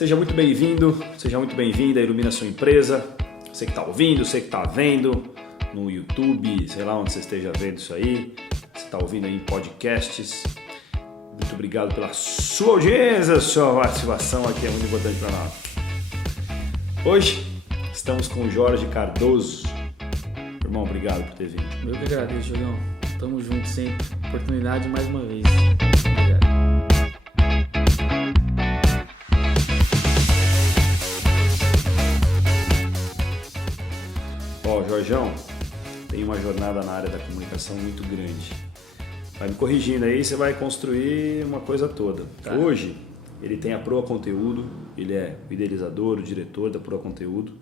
Seja muito bem-vindo, seja muito bem-vinda a Ilumina Sua Empresa. Você que está ouvindo, você que está vendo no YouTube, sei lá onde você esteja vendo isso aí. Você está ouvindo aí em podcasts. Muito obrigado pela sua audiência, sua participação aqui é muito importante para nós. Hoje estamos com o Jorge Cardoso. Irmão, obrigado por ter vindo. Eu que agradeço, Julião. Tamo junto sempre. Oportunidade mais uma vez. Obrigado. Ó, Jorjão, tem uma jornada na área da comunicação muito grande. Vai me corrigindo aí, você vai construir uma coisa toda. Tá. Hoje, ele tem a Proa Conteúdo, ele é o idealizador, o diretor da Proa Conteúdo,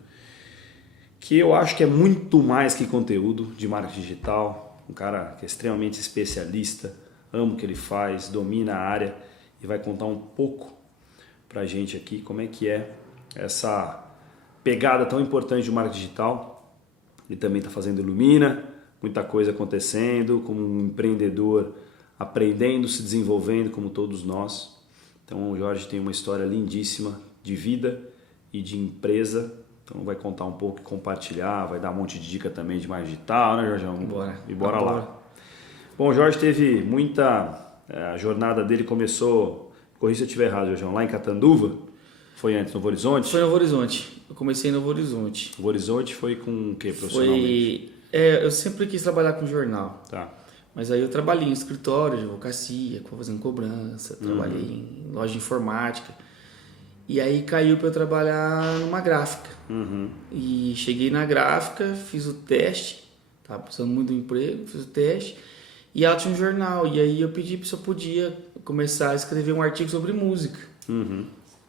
que eu acho que é muito mais que conteúdo de marketing digital, um cara que é extremamente especialista, ama o que ele faz, domina a área e vai contar um pouco pra gente aqui como é que é essa pegada tão importante de marketing digital. Ele também está fazendo Ilumina, muita coisa acontecendo, como um empreendedor aprendendo, se desenvolvendo como todos nós. Então o Jorge tem uma história lindíssima de vida e de empresa. Então vai contar um pouco e compartilhar, vai dar um monte de dica também de marketing digital, né, Jorge? Bora. E bora lá. Bom, o Jorge teve muita... A jornada dele começou, corrija se eu estiver errado, Jorge, lá em Catanduva. Foi antes, Novo Horizonte? Foi Novo Horizonte. Eu comecei em Novo Horizonte. Novo Horizonte foi com o quê, profissionalmente? Eu sempre quis trabalhar com jornal. Tá. Mas aí eu trabalhei em escritório de advocacia, fazendo cobrança, trabalhei em loja de informática. E aí caiu para eu trabalhar numa gráfica. E cheguei na gráfica, fiz o teste, tava precisando muito do emprego, fiz o teste. E ela tinha um jornal, e aí eu pedi se eu podia começar a escrever um artigo sobre música.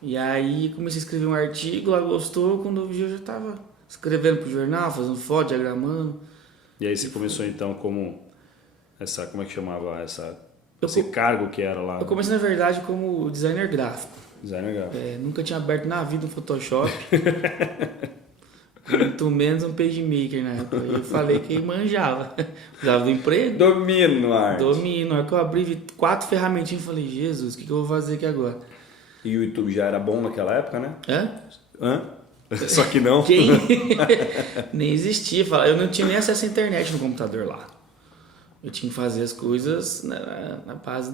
E aí comecei a escrever um artigo, ela gostou, quando eu vi eu já estava escrevendo pro jornal, fazendo foto, diagramando. E aí você começou então como essa, como é que chamava esse cargo que era lá? Eu comecei na verdade como designer gráfico. Designer gráfico. Nunca tinha aberto na vida um Photoshop. Muito menos um PageMaker na época. Eu falei que manjava. Precisava do emprego. Domino a arte. Domino. Na hora que eu abri, vi 4 ferramentinhas e falei, Jesus, o que eu vou fazer aqui agora? E o YouTube já era bom naquela época, né? Hã? Só que não. Quem? Nem existia. Eu não tinha nem acesso à internet no computador lá. Eu tinha que fazer as coisas na base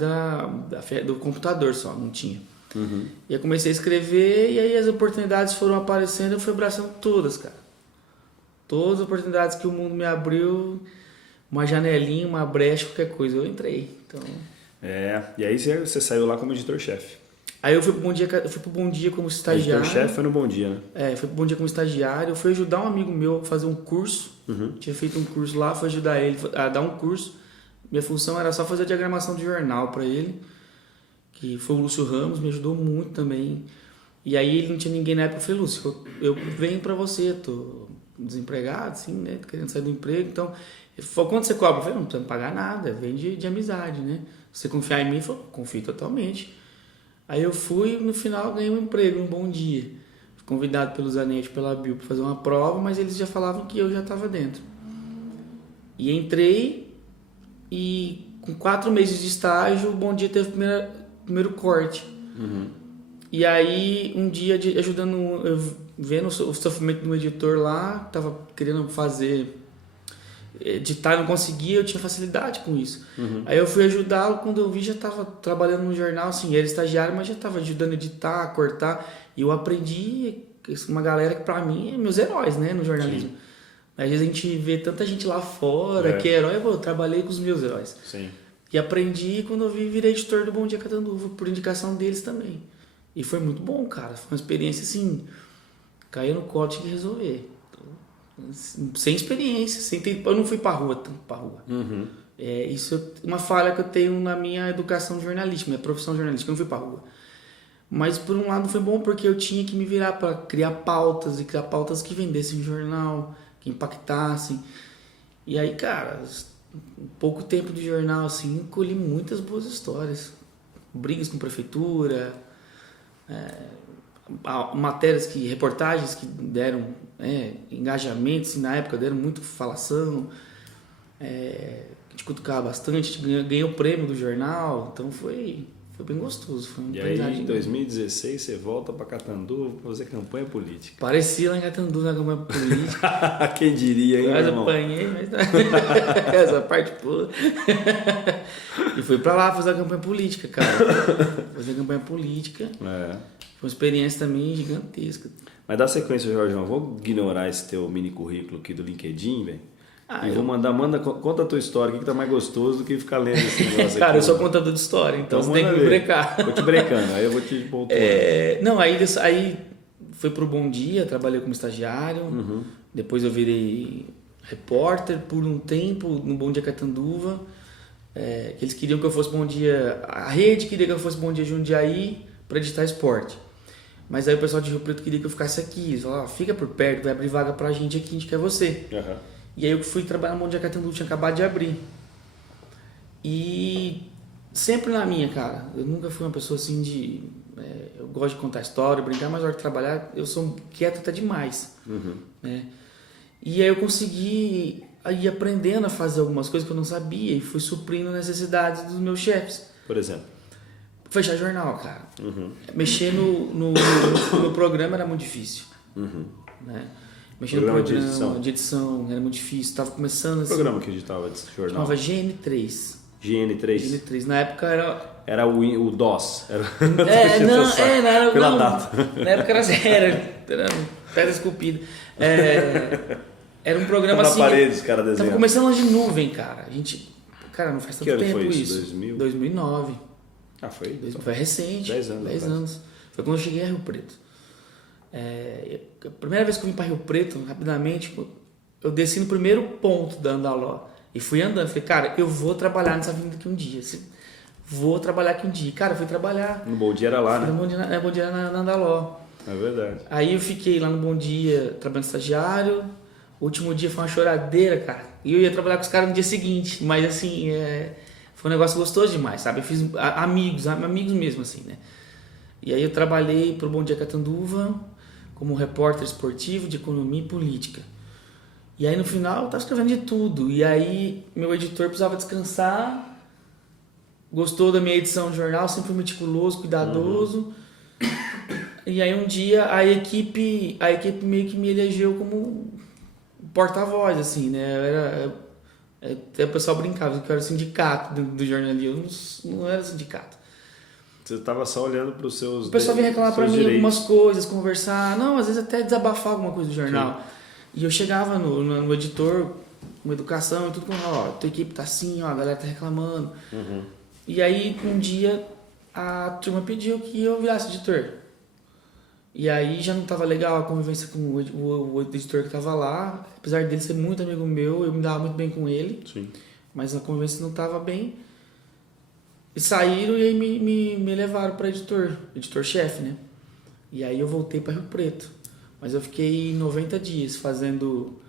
do computador só, não tinha. E eu comecei a escrever e aí as oportunidades foram aparecendo e eu fui abraçando todas, cara. Todas as oportunidades que o mundo me abriu, uma janelinha, uma brecha, qualquer coisa, eu entrei. Então... E aí você saiu lá como editor-chefe. Aí eu fui pro Bom Dia como estagiário. Editor-chefe foi no Bom Dia, né? Fui pro Bom Dia como estagiário. Eu fui ajudar um amigo meu a fazer um curso. Tinha feito um curso lá, fui ajudar ele a dar um curso. Minha função era só fazer a diagramação de jornal para ele. Que foi o Lúcio Ramos, me ajudou muito também. E aí ele não tinha ninguém na época. Eu falei, Lúcio, eu venho para você, tô desempregado, assim, né? Tô querendo sair do emprego. Então, ele falou, quanto você cobra? Eu falei, não precisa me pagar nada, vem de amizade, né? Se você confiar em mim, ele falou, confio totalmente. Aí eu fui, no final ganhei um emprego, um Bom Dia. Fui convidado pelo Zanetti, pela Bill, para fazer uma prova, mas eles já falavam que eu já estava dentro. E entrei e com 4 meses de estágio, o Bom Dia teve o primeiro corte. E aí, um dia vendo o sofrimento do editor lá, tava querendo editar, não conseguia, eu tinha facilidade com isso. Aí eu fui ajudá-lo, quando eu vi já estava trabalhando no jornal, assim, era estagiário, mas já estava ajudando a editar, cortar, e eu aprendi uma galera que para mim é meus heróis, né, no jornalismo. Sim. Às vezes a gente vê tanta gente lá fora que é herói, eu trabalhei com os meus heróis. Sim. E aprendi, quando eu vi, virei editor do Bom Dia Catanduva, por indicação deles também. E foi muito bom, cara, foi uma experiência assim, caiu no colo, tinha que resolver. Sem experiência, eu não fui pra rua. Isso é uma falha que eu tenho na minha educação jornalística, minha profissão jornalística, eu não fui pra rua. Mas por um lado foi bom porque eu tinha que me virar para criar pautas e criar pautas que vendessem jornal, que impactassem. E aí, cara, pouco tempo de jornal assim, colhi muitas boas histórias, brigas com prefeitura, reportagens que deram engajamentos, e na época deram muito falação, a gente cutucava bastante, ganhei o prêmio do jornal, então foi Foi bem gostoso, foi um E aprendizado. aí, em 2016, você volta para Catanduva para fazer campanha política. Parecia lá em Catanduva na campanha política. Quem diria, hein, Quase irmão? apanhei, mas essa parte pula. E fui pra lá fazer a campanha política, cara. Fazer a campanha política. É. Foi uma experiência também gigantesca. Mas dá sequência, Jorgeão. Vou ignorar esse teu mini currículo aqui do LinkedIn, velho. Ah, E vou conta a tua história, o que tá mais gostoso do que ficar lendo esse negócio Cara, aqui. eu sou contador de história, então você tem que manda me ver. brecar. Vou te brecando, aí eu vou te voltar. Não, aí fui pro Bom Dia, trabalhei como estagiário. Depois eu virei repórter por um tempo no Bom Dia Catanduva. Que eles queriam que eu fosse Bom Dia... A rede queria que eu fosse Bom Dia Jundiaí para editar esporte. Mas aí o pessoal de Rio Preto queria que eu ficasse aqui. Eles falaram, fica por perto, vai abrir vaga pra gente aqui, a gente quer você. Uhum. E aí eu fui trabalhar no Bom Dia Catanduva, tinha acabado de abrir. E sempre na minha, cara. Eu nunca fui uma pessoa assim de... eu gosto de contar história, brincar, mas na hora de trabalhar eu sou quieto até demais. Né? E aí eu consegui ir aprendendo a fazer algumas coisas que eu não sabia e fui suprindo necessidades dos meus chefes. Por exemplo? Fechar jornal, cara. Mexer no programa era muito difícil. Né? Mexer Programa no de programa edição. de edição era muito difícil. Estava começando assim. Programa que editava esse jornal? Chamava GN3. GN3? GN3. Na época era... Era o DOS. Era... não era... Pela não, data. Na época era pedra esculpida. Era um programa Na assim... parede, os caras Tava desenhando. começando de nuvem, cara. A gente... Cara, não faz tanto Que ano tempo foi isso? isso. 2000? 2009. Ah, foi? Foi recente. 10 anos 10 atrás. anos. Foi quando eu cheguei a Rio Preto. A primeira vez que eu vim para Rio Preto, rapidamente, eu desci no primeiro ponto da Andaló e fui andando. Falei, cara, eu vou trabalhar nessa avenida aqui um dia. Vou trabalhar aqui um dia. Cara, eu fui trabalhar. No Bom Dia era lá, né? No Bom Dia na Andaló. É verdade. Aí eu fiquei lá no Bom Dia trabalhando estagiário. O último dia foi uma choradeira, cara. E eu ia trabalhar com os caras no dia seguinte. Mas assim, foi um negócio gostoso demais, sabe? Eu fiz amigos mesmo, assim, né? E aí eu trabalhei pro Bom Dia Catanduva como repórter esportivo de economia e política. E aí no final eu tava escrevendo de tudo. E aí meu editor precisava descansar, gostou da minha edição de jornal, sempre meticuloso, cuidadoso. E aí um dia a equipe meio que me elegeu como porta-voz, assim, né? Até o pessoal brincava que eu era sindicato do jornalismo. Eu não era sindicato. Você estava só olhando para os seus... O pessoal vinha reclamar pra mim direitos. algumas coisas, conversar, não, às vezes até desabafar alguma coisa do jornal. Sim. E eu chegava no editor, com educação e tudo, ó, tua equipe tá assim, ó, a galera tá reclamando. E aí, um dia, a turma pediu que eu virasse editor. E aí já não tava legal a convivência com o editor que tava lá, apesar dele ser muito amigo meu, eu me dava muito bem com ele. Sim. Mas a convivência não tava bem. E saíram e aí me levaram para editor-chefe, né? E aí eu voltei para Rio Preto. Mas eu fiquei 90 dias fazendo...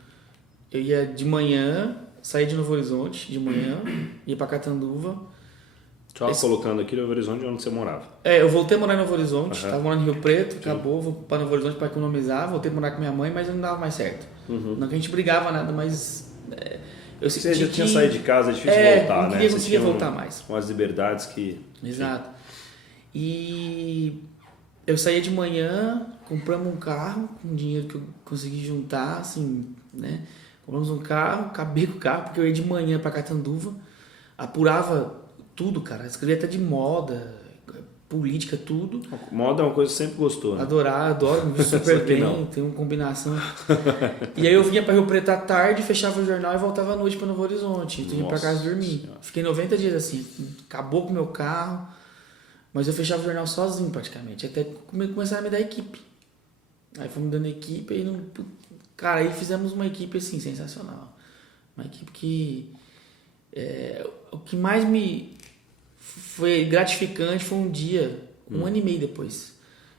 Eu ia de manhã, saía de Novo Horizonte de manhã, ia para Catanduva. Só colocando aqui no Horizonte onde você morava. Eu voltei a morar em Novo Horizonte, tava morando em Rio Preto, acabou, vou para Novo Horizonte para economizar, voltei a morar com minha mãe, mas não dava mais certo. Não que a gente brigava nada, mas... eu Você já tinha saído de casa, é difícil voltar, né? Não conseguia voltar mais. Com as liberdades que... Exato. E eu saía de manhã, compramos um carro com o dinheiro que eu consegui juntar, assim, né? Compramos um carro, acabei com o carro, porque eu ia de manhã para Catanduva, apurava tudo, cara. Escrevia até de moda, política, tudo. Moda é uma coisa que sempre gostou, né? Adoro, me visto super bem, tem uma combinação. E aí eu vinha para Rio Preto à tarde, fechava o jornal e voltava à noite para Novo Horizonte. Então eu ia para casa dormir. Senhora. Fiquei 90 dias assim, acabou com o meu carro, mas eu fechava o jornal sozinho praticamente, até começar a me dar equipe. Aí fomos dando equipe e não... Cara, aí fizemos uma equipe assim, sensacional. Uma equipe que... o que mais me foi gratificante foi um dia, um ano e meio depois.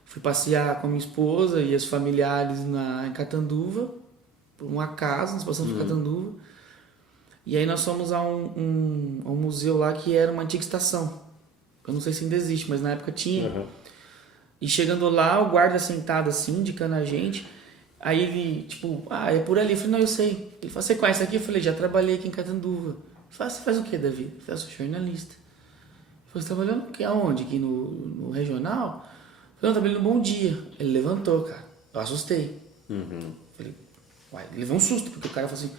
Fui passear com a minha esposa e os familiares em Catanduva, por uma casa, nós passamos por Catanduva. E aí nós fomos a um museu lá que era uma antiga estação. Eu não sei se ainda existe, mas na época tinha. E chegando lá, o guarda sentado assim, indicando a gente. Aí ele, tipo, é por ali. Eu falei, não, eu sei. Ele falou, você conhece aqui? Eu falei, já trabalhei aqui em Catanduva. Ele falou, você faz o que da vida? Eu falei, eu sou jornalista. Você tá trabalhando aqui aonde? Aqui no regional? Eu falei, não, trabalhando no Bom Dia. Ele levantou, cara. Eu assustei. Falei, uai, ele levou um susto, porque o cara falou assim,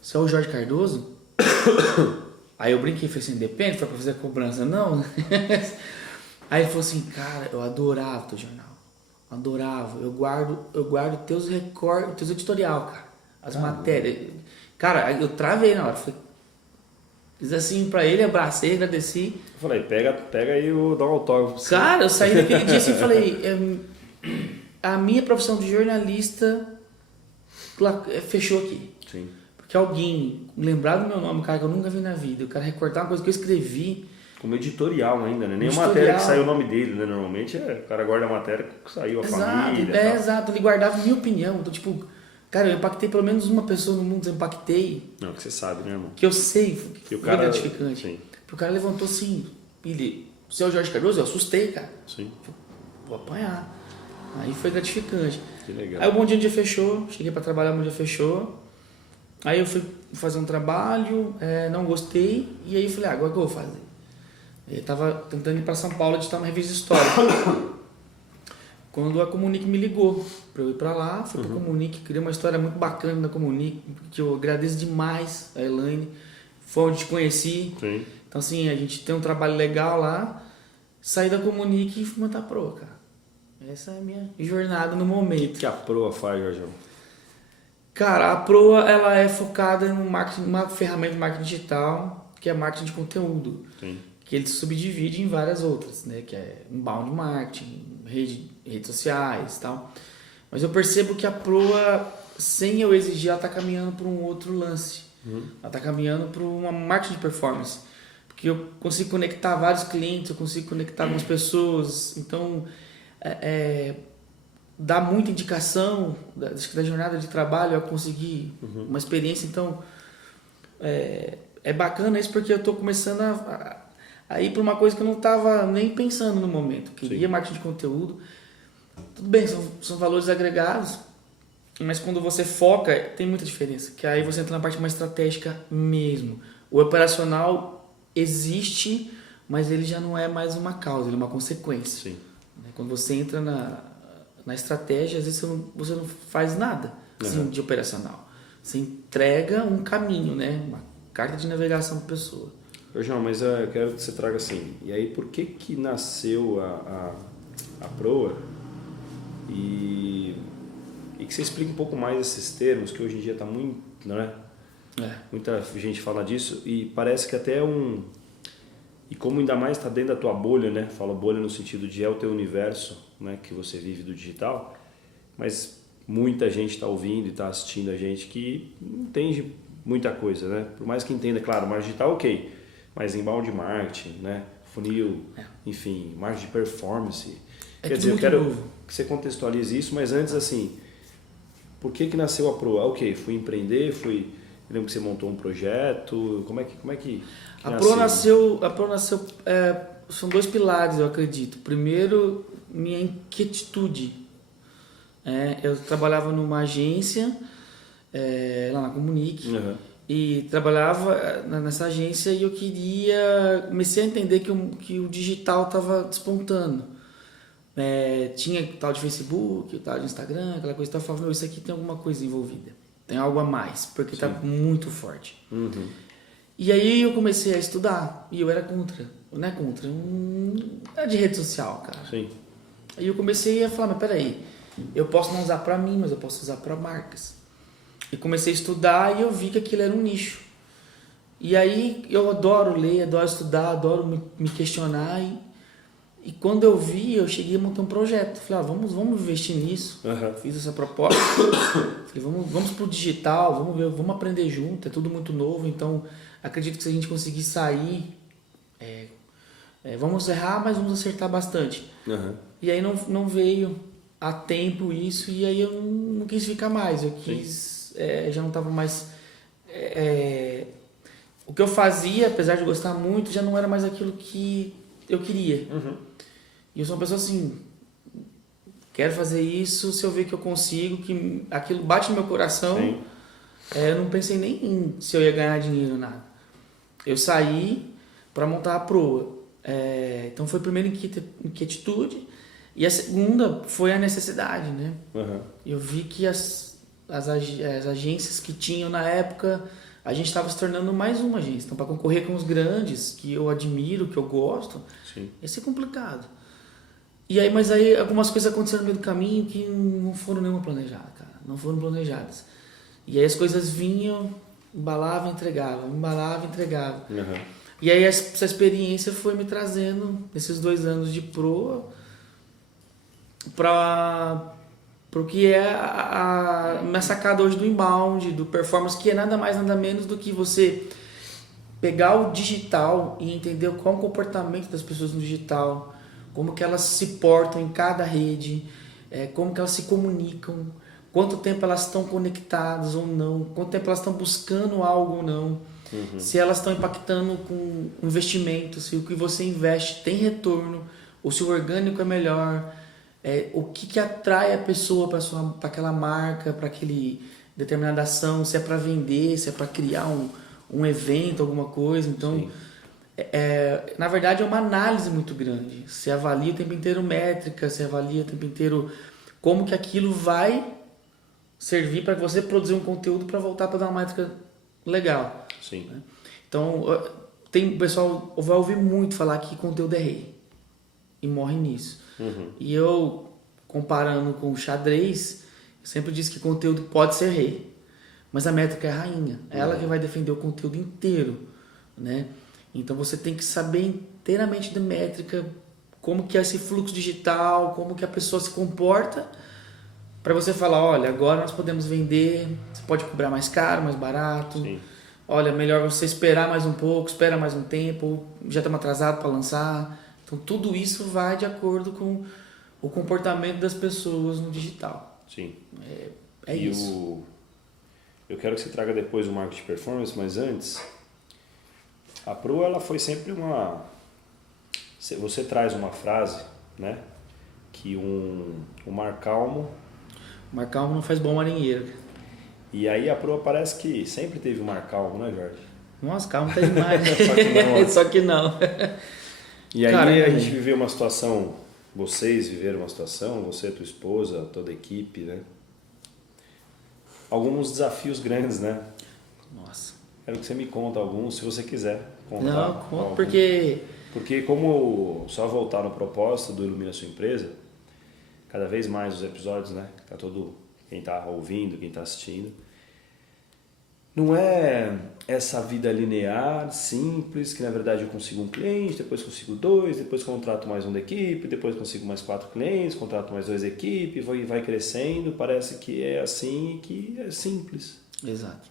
você é o Jorge Cardoso? Aí eu brinquei, falei assim, depende, foi pra fazer a cobrança, não? Aí ele falou assim, cara, eu adorava teu jornal. Adorava. Eu guardo teus recortes, teus editorial, cara. As matérias. Cara, eu travei na hora. Falei, fiz assim pra ele, abracei, agradeci. Eu falei, pega aí e dá um autógrafo pra você. Cara, eu saí daquele dia assim e falei, a minha profissão de jornalista fechou aqui. Sim. Porque alguém lembrar do meu nome, cara, que eu nunca vi na vida, o cara recortar uma coisa que eu escrevi. Como editorial ainda, né? Nem Editorial. matéria que saiu o nome dele, né? Normalmente o cara guarda a matéria que saiu a família. Tal. Exato, ele guardava minha opinião. Então, tipo, cara, eu impactei pelo menos uma pessoa no mundo, eu impactei. Não, que você sabe, né, irmão? Que eu sei, Que o foi cara, gratificante. sim. O cara levantou assim, você é o Jorge Cardoso? Eu assustei, cara. Sim. Vou apanhar. Aí foi gratificante. Que legal. Aí o Bom Dia fechou, cheguei pra trabalhar, o Bom Dia fechou. Aí eu fui fazer um trabalho, não gostei, e aí eu falei, agora o que eu vou fazer? Eu tava tentando ir para São Paulo editar uma revista histórica. Quando a Comunique me ligou para eu ir para lá, fui para a Comunique, criei uma história muito bacana da Comunique, que eu agradeço demais a Elaine. Foi onde te conheci. Sim. Então, assim, a gente tem um trabalho legal lá. Saí da Comunique e fui montar a Proa, cara. Essa é a minha jornada no momento. O que a Proa faz, Jorge? Cara, a Proa ela é focada em uma ferramenta de marketing digital, que é marketing de conteúdo. Sim. Que ele se subdivide em várias outras, né? Que é inbound marketing, redes sociais e tal. Mas eu percebo que a Proa, sem eu exigir, ela está caminhando para um outro lance. Ela está caminhando para uma marketing de performance. Porque eu consigo conectar vários clientes, eu consigo conectar algumas pessoas. Então, dá muita indicação da jornada de trabalho, eu conseguir uma experiência. Então, é bacana isso porque eu estou começando a ir para uma coisa que eu não estava nem pensando no momento. Eu queria marketing de conteúdo. Tudo bem, são valores agregados, mas quando você foca, tem muita diferença. Que aí você entra na parte mais estratégica mesmo. O operacional existe, mas ele já não é mais uma causa, ele é uma consequência. Sim. Quando você entra na estratégia, às vezes você não faz nada assim, de operacional. Você entrega um caminho, né? Uma carta de navegação para a pessoa. João, mas eu quero que você traga assim, e aí por que nasceu a Proa e que você explique um pouco mais esses termos, que hoje em dia está muito, né? Muita gente fala disso e parece que até e como ainda mais está dentro da tua bolha, né? Falo bolha no sentido de o teu universo, né? Que você vive do digital, mas muita gente está ouvindo e está assistindo a gente que não entende muita coisa, né? Por mais que entenda, claro, marketing digital, ok, mas inbound marketing, né? Funil, enfim, marketing de performance. Quer dizer, eu quero que você contextualize isso, mas antes assim, por que nasceu a Proa? Ok, fui empreender, eu lembro que você montou um projeto, como é que a Proa nasceu, são dois pilares, eu acredito. Primeiro, minha inquietude. Eu trabalhava numa agência, lá na Comunique, e trabalhava nessa agência e eu comecei a entender que o digital estava despontando. Tinha o tal de Facebook, o tal de Instagram, aquela coisa, eu falava, isso aqui tem alguma coisa envolvida, tem algo a mais, porque está muito forte. E aí eu comecei a estudar, e eu era contra, não é contra, é de rede social, cara. Sim. Aí eu comecei a falar, mas peraí, eu posso não usar para mim, mas eu posso usar para marcas. E comecei a estudar e eu vi que aquilo era um nicho. E aí eu adoro ler, adoro estudar, adoro me questionar. E quando eu vi, eu cheguei a montar um projeto. Falei, vamos investir nisso. Fiz essa proposta. Falei, vamos pro digital, vamos ver, vamos aprender junto. É tudo muito novo, então acredito que se a gente conseguir sair, vamos errar, mas vamos acertar bastante. E aí não veio a tempo isso, e aí eu não quis ficar mais. Eu quis, já não estava mais... o que eu fazia, apesar de gostar muito, já não era mais aquilo que eu queria. E eu sou uma pessoa assim, quero fazer isso, se eu ver que eu consigo, que aquilo bate no meu coração, eu não pensei nem se eu ia ganhar dinheiro ou nada. Eu saí para montar a Proa. Então foi a primeira inquietude. E a segunda foi a necessidade, né? Uhum. Eu vi que as agências que tinham na época, a gente estava se tornando mais uma agência. Então, para concorrer com os grandes, que eu admiro, que eu gosto, Sim. ia ser complicado. Mas aí algumas coisas aconteceram no meio do caminho que não foram nenhuma planejada, cara. Não foram planejadas. E aí as coisas vinham, embalava, entregava, embalava, entregava. Uhum. E aí essa experiência foi me trazendo, nesses 2 anos de proa, para o que é a minha sacada hoje do inbound, do performance, que é nada mais, nada menos do que você pegar o digital e entender qual é o comportamento das pessoas no digital, como que elas se portam em cada rede, como que elas se comunicam, quanto tempo elas estão conectadas ou não, quanto tempo elas estão buscando algo ou não, se elas estão impactando com investimento, se o que você investe tem retorno, ou se o orgânico é melhor, o que atrai a pessoa para aquela marca, para aquele determinada ação, se é para vender, se é para criar um evento, alguma coisa. Então, na verdade, é uma análise muito grande. Você avalia o tempo inteiro métrica, você avalia o tempo inteiro como que aquilo vai servir para você produzir um conteúdo para voltar para dar uma métrica legal. Sim. Né? Então, o pessoal vai ouvir muito falar que conteúdo é rei e morre nisso. Uhum. E eu, comparando com o xadrez, eu sempre disse que conteúdo pode ser rei, mas a métrica é a rainha. É ela que vai defender o conteúdo inteiro, né? Então você tem que saber inteiramente da métrica, como que é esse fluxo digital, como que a pessoa se comporta, para você falar, olha, agora nós podemos vender, você pode cobrar mais caro, mais barato. Sim. Olha, melhor você esperar mais um pouco, espera mais um tempo, já estamos atrasados para lançar. Então tudo isso vai de acordo com o comportamento das pessoas no digital. Sim. É isso. Eu quero que você traga depois o marketing de performance, mas antes, a Pro ela foi sempre uma... Você traz uma frase, né? Que um mar calmo... Mar calmo não faz bom marinheiro. E aí a Pro parece que sempre teve um mar calmo, né, Jorge? Nossa, calmo tá demais. Só que não. Só que não. E aí Cara, a gente viveu uma situação, vocês viveram uma situação, você, tua esposa, toda a equipe, né? Alguns desafios grandes, né? Nossa. Quero que você me conta alguns, se você quiser contar. Não, conta porque... Porque como só voltar no propósito do Ilumina Sua Empresa, cada vez mais os episódios, né? Tá todo, quem tá ouvindo, quem tá assistindo. Não é essa vida linear, simples, que na verdade eu consigo um cliente, depois consigo 2, depois contrato mais um da equipe, depois consigo mais 4 clientes, contrato mais 2 da equipe, vai crescendo, parece que é assim e que é simples. Exato.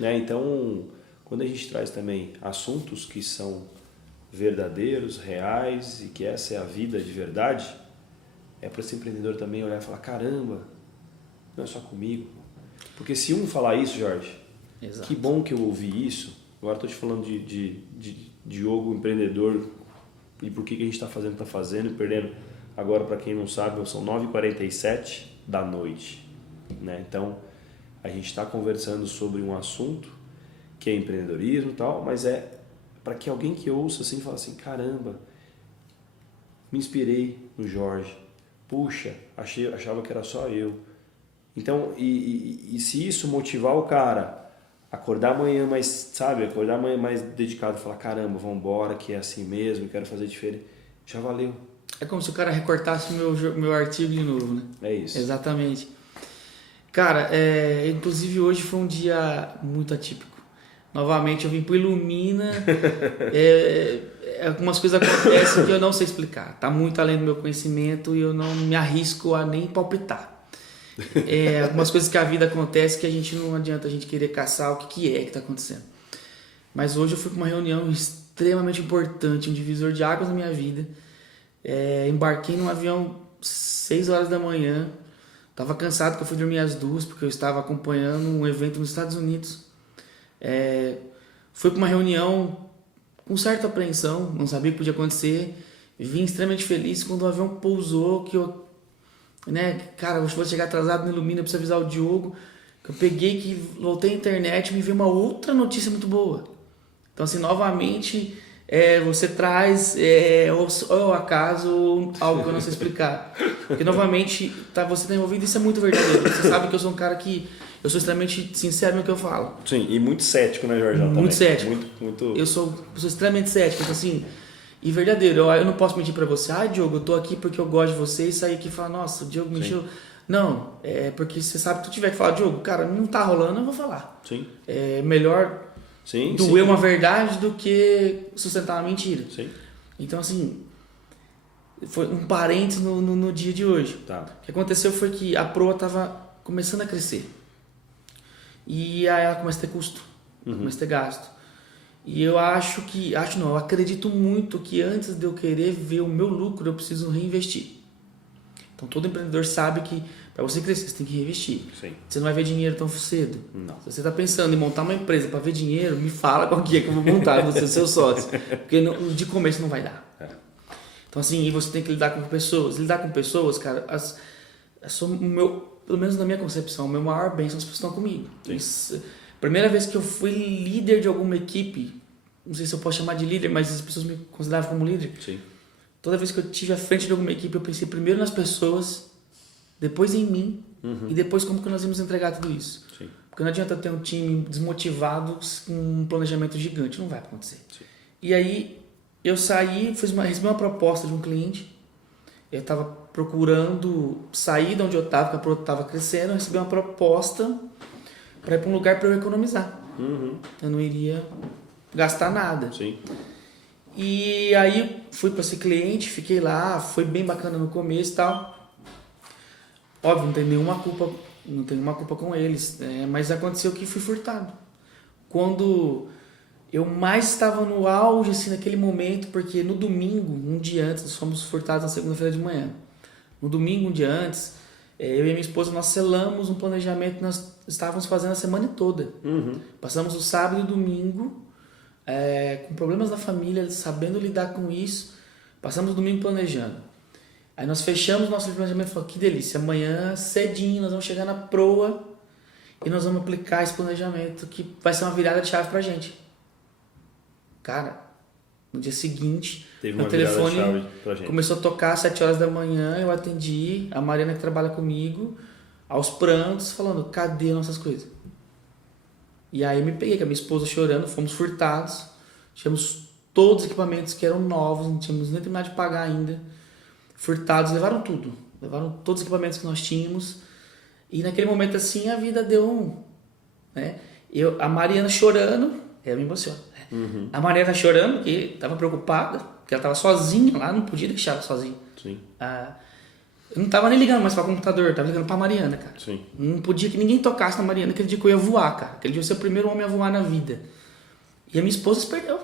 Né? Então, quando a gente traz também assuntos que são verdadeiros, reais e que essa é a vida de verdade, é para esse empreendedor também olhar e falar, caramba, não é só comigo. Porque se um falar isso, Jorge, Exato. Que bom que eu ouvi isso. Agora estou te falando de Diogo, empreendedor, e por que a gente está fazendo e perdendo. Agora, para quem não sabe, são 9h47 da noite. Né? Então, a gente está conversando sobre um assunto que é empreendedorismo e tal, mas é para que alguém que ouça assim fale assim, caramba, me inspirei no Jorge. Puxa, achava que era só eu. Então, e se isso motivar o cara a acordar amanhã mais, sabe, acordar amanhã mais dedicado, falar, caramba, vambora, que é assim mesmo, quero fazer diferente, já valeu. É como se o cara recortasse meu artigo de novo, né? É isso. Exatamente. Cara, inclusive hoje foi um dia muito atípico. Novamente eu vim pro Ilumina, algumas coisas acontecem que eu não sei explicar, tá muito além do meu conhecimento e eu não me arrisco a nem palpitar. Algumas coisas que a vida acontece que a gente não adianta a gente querer caçar o que está acontecendo. Mas hoje eu fui para uma reunião extremamente importante, um divisor de águas na minha vida. Embarquei num avião 6 horas da manhã, estava cansado que eu fui dormir às 2 porque eu estava acompanhando um evento nos Estados Unidos. Fui para uma reunião com certa apreensão, não sabia o que podia acontecer. Vim extremamente feliz quando o avião pousou, que eu cara, eu vou chegar atrasado no Ilumina, eu preciso avisar o Diogo. Eu peguei que voltei à internet e me veio uma outra notícia muito boa. Então, assim, novamente, você traz ou acaso ou algo que eu não sei explicar. Porque novamente você tá envolvido, isso é muito verdadeiro. Você sabe que eu sou um cara que eu sou extremamente sincero no que eu falo. Sim, e muito cético, né, Jorjão? Muito também. cético. Muito... Eu sou extremamente cético, então assim, e verdadeiro. Eu não posso mentir pra você, Diogo, eu tô aqui porque eu gosto de você e sair aqui e falar, nossa, o Diogo me encheu. Não, é porque você sabe que tu tiver que falar, Diogo, cara, não tá rolando, eu vou falar. Sim. É melhor doer uma verdade do que sustentar uma mentira. Sim. Então, assim, foi um parênteses no dia de hoje. Tá. O que aconteceu foi que a proa tava começando a crescer. E aí ela começa a ter custo, começa a ter gasto. E eu eu acredito muito que antes de eu querer ver o meu lucro, eu preciso reinvestir. Então todo empreendedor sabe que para você crescer, você tem que reinvestir. Sim. Você não vai ver dinheiro tão cedo. Não. Se você está pensando em montar uma empresa para ver dinheiro, me fala qual que é que eu vou montar, você é seu sócio. Porque de começo não vai dar. Então assim, e você tem que lidar com pessoas. Lidar com pessoas, cara, pelo menos na minha concepção, o meu maior bem são as pessoas que estão comigo. Primeira vez que eu fui líder de alguma equipe, não sei se eu posso chamar de líder, mas as pessoas me consideravam como líder. Sim. Toda vez que eu estive à frente de alguma equipe, eu pensei primeiro nas pessoas, depois em mim e depois como que nós íamos entregar tudo isso. Sim. Porque não adianta ter um time desmotivado com um planejamento gigante, não vai acontecer. Sim. E aí eu saí, recebi uma proposta de um cliente, eu estava procurando sair de onde eu estava, porque a produto estava crescendo, eu recebi uma proposta para ir para um lugar para eu economizar. Eu não iria gastar nada. Sim. E aí fui para esse cliente, fiquei lá, foi bem bacana no começo e tal. Óbvio, não tem nenhuma culpa com eles, mas aconteceu que fui furtado. Quando eu mais estava no auge, assim, naquele momento, porque no domingo, um dia antes, nós fomos furtados na segunda-feira de manhã. No domingo, um dia antes, eu e minha esposa, nós selamos um planejamento que nós estávamos fazendo a semana toda. Passamos o sábado e o domingo com problemas da família, sabendo lidar com isso. Passamos o domingo planejando. Aí nós fechamos nosso planejamento e falamos, que delícia, amanhã cedinho nós vamos chegar na proa e nós vamos aplicar esse planejamento que vai ser uma virada de chave pra gente. Cara, no dia seguinte, meu telefone começou a tocar às 7 horas da manhã, eu atendi, a Mariana que trabalha comigo, aos prantos, falando, cadê nossas coisas? E aí eu me peguei com a minha esposa chorando, fomos furtados, tínhamos todos os equipamentos que eram novos, não tínhamos nem terminado de pagar ainda, furtados, levaram tudo, levaram todos os equipamentos que nós tínhamos, e naquele momento assim a vida deu a Mariana chorando, eu me emociono, a Mariana chorando, porque estava preocupada, porque ela estava sozinha lá, não podia deixar ela sozinha. Sim. Eu não estava nem ligando mais para o computador, estava ligando para a Mariana, cara. Sim. Não podia que ninguém tocasse na Mariana, aquele dia que eu ia voar, cara. Aquele dia eu ia ser o primeiro homem a voar na vida. E a minha esposa se perdeu.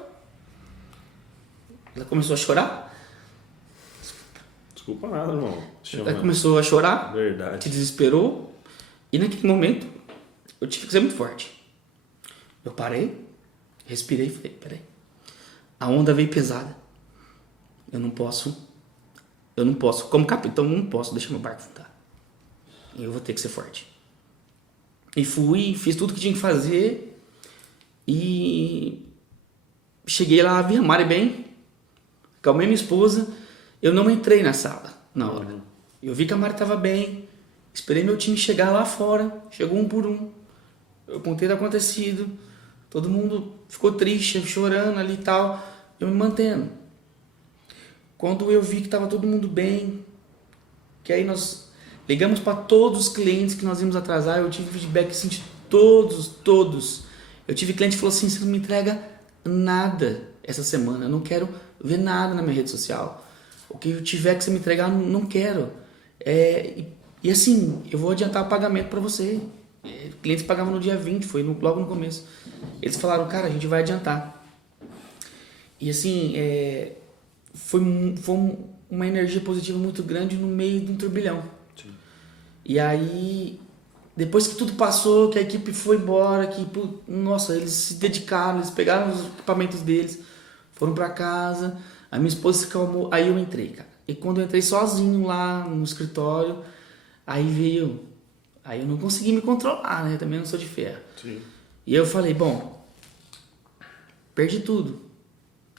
Ela começou a chorar. Desculpa nada, irmão. Ela começou a chorar. Verdade. Se desesperou. E naquele momento, eu tive que ser muito forte. Eu parei, respirei e falei, peraí. A onda veio pesada. Eu não posso, como capitão, não posso deixar meu barco afundar. Eu vou ter que ser forte. E fui, fiz tudo que tinha que fazer. E cheguei lá, vi a Mari bem. Acalmei minha esposa. Eu não entrei na sala na hora. Eu vi que a Mari estava bem. Esperei meu time chegar lá fora. Chegou um por um. Eu contei o acontecido. Todo mundo ficou triste, chorando ali e tal. Eu me mantendo. Quando eu vi que estava todo mundo bem, que aí nós ligamos para todos os clientes que nós íamos atrasar, eu tive feedback assim, de todos. Eu tive cliente que falou assim, você não me entrega nada essa semana, eu não quero ver nada na minha rede social. O que eu tiver que você me entregar, não quero. E assim, eu vou adiantar o pagamento para você. Clientes pagavam no dia 20, foi logo no começo. Eles falaram, cara, a gente vai adiantar. E assim, foi uma energia positiva muito grande no meio de um turbilhão. Sim. E aí, depois que tudo passou, que a equipe foi embora, nossa, eles se dedicaram, eles pegaram os equipamentos deles, foram para casa, a minha esposa se acalmou, aí eu entrei, cara. E quando eu entrei sozinho lá no escritório, aí eu não consegui me controlar, né? Também não sou de ferro. Sim. E eu falei, bom, perdi tudo.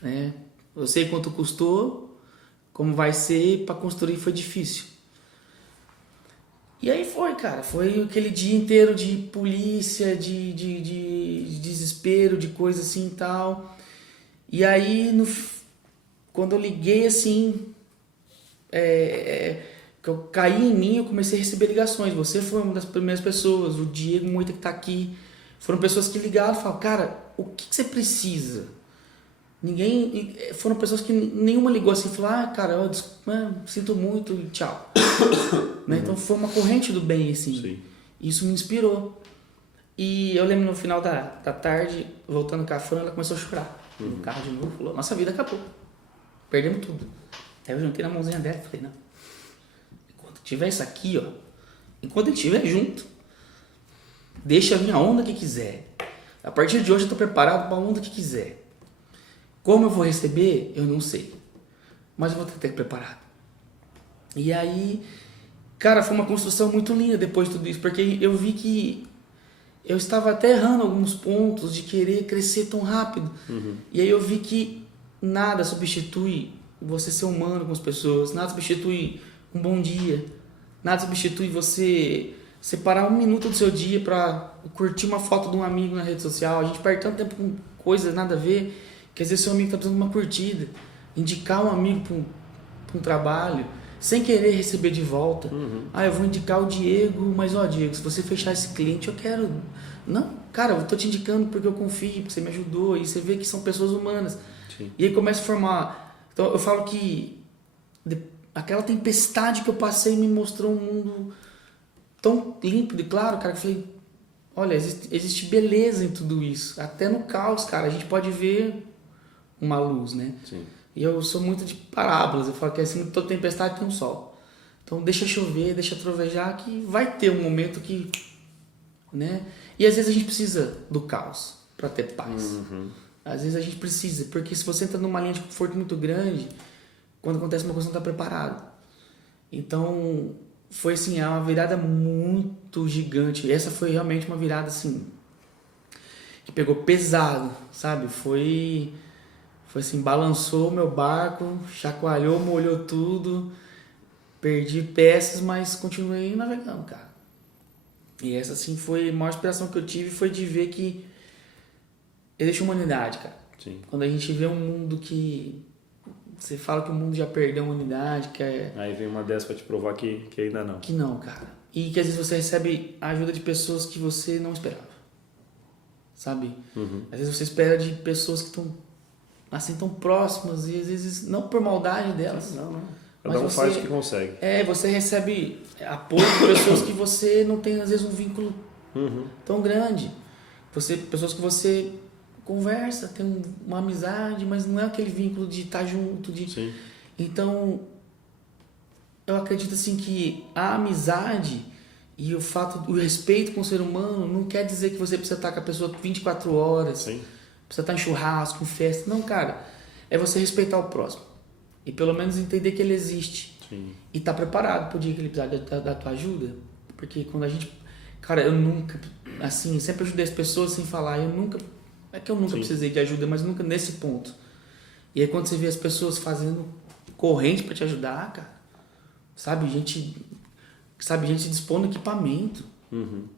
né? Eu sei quanto custou, como vai ser, para construir foi difícil. E aí foi, cara, foi aquele dia inteiro de polícia, de desespero, de coisa assim e tal. E aí, quando eu liguei assim, que eu caí em mim, eu comecei a receber ligações. Você foi uma das primeiras pessoas, o Diego Moita que tá aqui. Foram pessoas que ligaram e falaram, cara, o que você precisa? Foram pessoas que nenhuma ligou assim e falou, cara, eu sinto muito e tchau. Né? Então foi uma corrente do bem, assim. Sim. Isso me inspirou. E eu lembro no final da tarde, voltando com a Fran, ela começou a chorar. No carro de novo, falou, nossa vida acabou. Perdemos tudo. Aí eu juntei na mãozinha dela e falei, não. Enquanto tiver isso aqui, ó, enquanto a gente estiver junto, deixa a minha onda que quiser. A partir de hoje eu tô preparado para a onda que quiser. Como eu vou receber, eu não sei. Mas eu vou ter preparado. E aí, cara, foi uma construção muito linda depois de tudo isso, porque eu vi que eu estava até errando alguns pontos de querer crescer tão rápido. E aí eu vi que nada substitui você ser humano com as pessoas, nada substitui um bom dia, nada substitui você separar um minuto do seu dia para curtir uma foto de um amigo na rede social. A gente perde tanto tempo com coisas nada a ver, que às vezes seu amigo está precisando de uma curtida, indicar um amigo para um trabalho, sem querer receber de volta. Eu vou indicar o Diego, mas Diego, se você fechar esse cliente, eu quero... Não, cara, eu tô te indicando porque eu confio, porque você me ajudou, e você vê que são pessoas humanas. Sim. E aí começa a formar... Então eu falo que aquela tempestade que eu passei me mostrou um mundo tão límpido e claro, cara, que eu falei, olha, existe beleza em tudo isso. Até no caos, cara, a gente pode ver uma luz, né? Sim. E eu sou muito de parábolas, eu falo que acima de toda tempestade tem um sol. Então deixa chover, deixa trovejar, que vai ter um momento que... né? E às vezes a gente precisa do caos para ter paz. Às vezes a gente precisa, porque se você entra numa linha de conforto muito grande, quando acontece uma coisa você não está preparado. Então foi assim, uma virada muito gigante. Essa foi realmente uma virada assim, que pegou pesado, sabe? Foi assim, balançou meu barco, chacoalhou, molhou tudo, perdi peças, mas continuei navegando, cara. E essa, assim, foi a maior inspiração que eu tive, foi de ver que existe humanidade, cara. Sim. Quando a gente vê um mundo que... Você fala que o mundo já perdeu a humanidade, que é... Aí vem uma dessas pra te provar que ainda não. Que não, cara. E que às vezes você recebe a ajuda de pessoas que você não esperava. Sabe? Às vezes você espera de pessoas que estão, assim, tão próximas e às vezes não por maldade delas. Não. Cada um faz o que consegue. Você recebe apoio de pessoas que você não tem, às vezes, um vínculo tão grande. Pessoas que você conversa, tem uma amizade, mas não é aquele vínculo de estar junto. Sim. Então, eu acredito assim que a amizade e o respeito com o ser humano não quer dizer que você precisa estar com a pessoa 24 horas, Sim. precisa estar em churrasco, em festa. Não, cara. É você respeitar o próximo. E pelo menos entender que ele existe. Sim. E estar preparado pro dia que ele precisar da tua ajuda. Porque quando a gente... Cara, eu nunca... Assim, sempre ajudei as pessoas sem falar. Eu nunca precisei de ajuda, mas nunca nesse ponto. E aí quando você vê as pessoas fazendo corrente para te ajudar, cara... Sabe? Gente se dispondo de equipamento.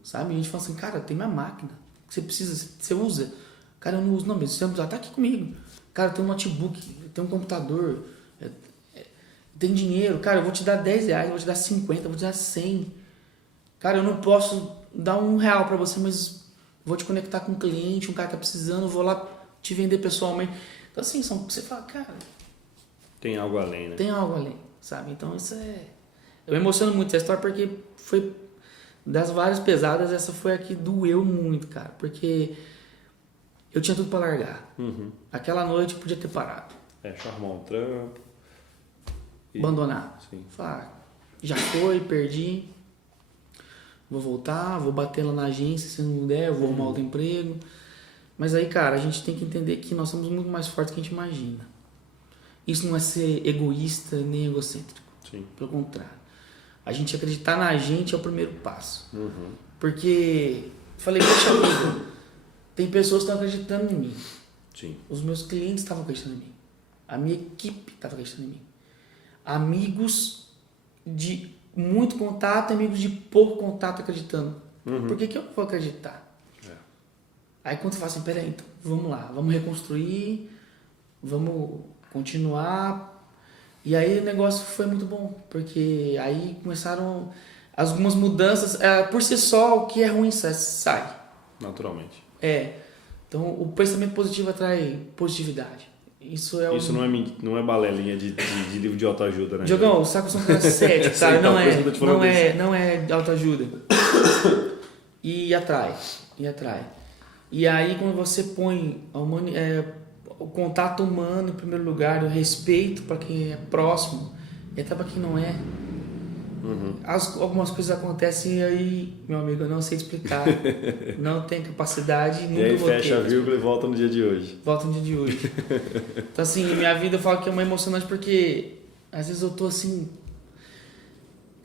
Sabe? A gente fala assim, cara, tem minha máquina. Você precisa, você usa. Cara, eu não uso não, mas você tá aqui comigo. Cara, tem um notebook, tem um computador... Tem dinheiro, cara, eu vou te dar 10 reais, eu vou te dar 50, eu vou te dar 100. Cara, eu não posso dar R$1 pra você, mas vou te conectar com um cliente, um cara que tá precisando, vou lá te vender pessoalmente. Então assim, você fala, cara... Tem algo além, né? Tem algo além, sabe? Então isso eu me emociono muito essa história porque foi... Das várias pesadas, essa foi a que doeu muito, cara. Porque eu tinha tudo pra largar. Aquela noite eu podia ter parado. Arrumar um trampo. Abandonar. Sim. Falar, já foi, perdi, vou voltar, vou bater lá na agência, se não der, eu vou arrumar outro emprego. Mas aí, cara, a gente tem que entender que nós somos muito mais fortes do que a gente imagina. Isso não é ser egoísta nem egocêntrico. Sim. Pelo contrário. A gente acreditar na gente é o primeiro passo. Porque, falei, poxa vida, tem pessoas que estão acreditando em mim. Sim. Os meus clientes estavam acreditando em mim. A minha equipe estava acreditando em mim. Amigos de muito contato, amigos de pouco contato acreditando. Por que eu vou acreditar? Aí quando você fala assim, peraí, então, vamos lá, vamos reconstruir, vamos continuar. E aí o negócio foi muito bom, porque aí começaram algumas mudanças. Por si só, o que é ruim sai. Naturalmente. Então o pensamento positivo atrai positividade. Isso não é balelinha de livro de autoajuda, né? Diogão, sabe que eu sou um cara sério, cara, não é autoajuda. E atrai. E aí quando você põe o contato humano em primeiro lugar, o respeito para quem é próximo, e até para quem não é. Algumas coisas acontecem e aí, meu amigo, eu não sei explicar. Não tenho capacidade, nunca E aí vou ter. fecha a vírgula e volta no dia de hoje. Então assim, minha vida eu falo que é uma emocionante porque às vezes eu tô assim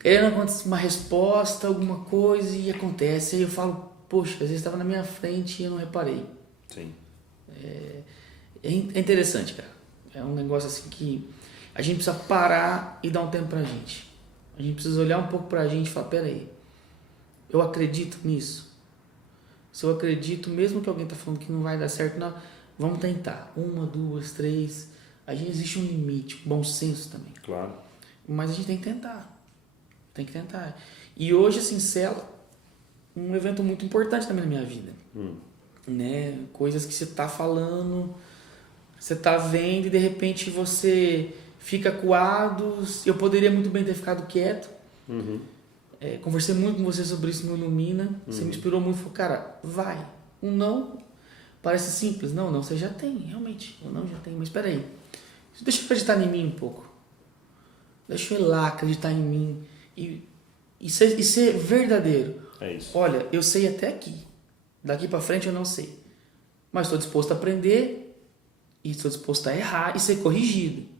querendo uma resposta, alguma coisa e acontece. Aí eu falo, poxa, às vezes estava na minha frente e eu não reparei. Sim. É interessante, cara. É um negócio assim que a gente precisa parar e dar um tempo pra gente. A gente precisa olhar um pouco pra gente e falar, peraí, eu acredito nisso? Se eu acredito, mesmo que alguém tá falando que não vai dar certo, não, vamos tentar. 1, 2, 3. A gente existe um limite, bom senso também. Claro. Mas a gente tem que tentar. E hoje, assim, Cela, um evento muito importante também na minha vida. Né? Coisas que você tá falando, você tá vendo e de repente você fica acuado. Eu poderia muito bem ter ficado quieto. Conversei muito com você sobre isso no Ilumina. Você me inspirou muito. Falou, cara, vai. Um não parece simples. Não, você já tem, realmente. O não já tem. Mas espera aí. Deixa eu acreditar em mim um pouco. Deixa eu ir lá acreditar em mim. E ser verdadeiro. É isso. Olha, eu sei até aqui. Daqui pra frente eu não sei. Mas estou disposto a aprender. E estou disposto a errar e ser corrigido.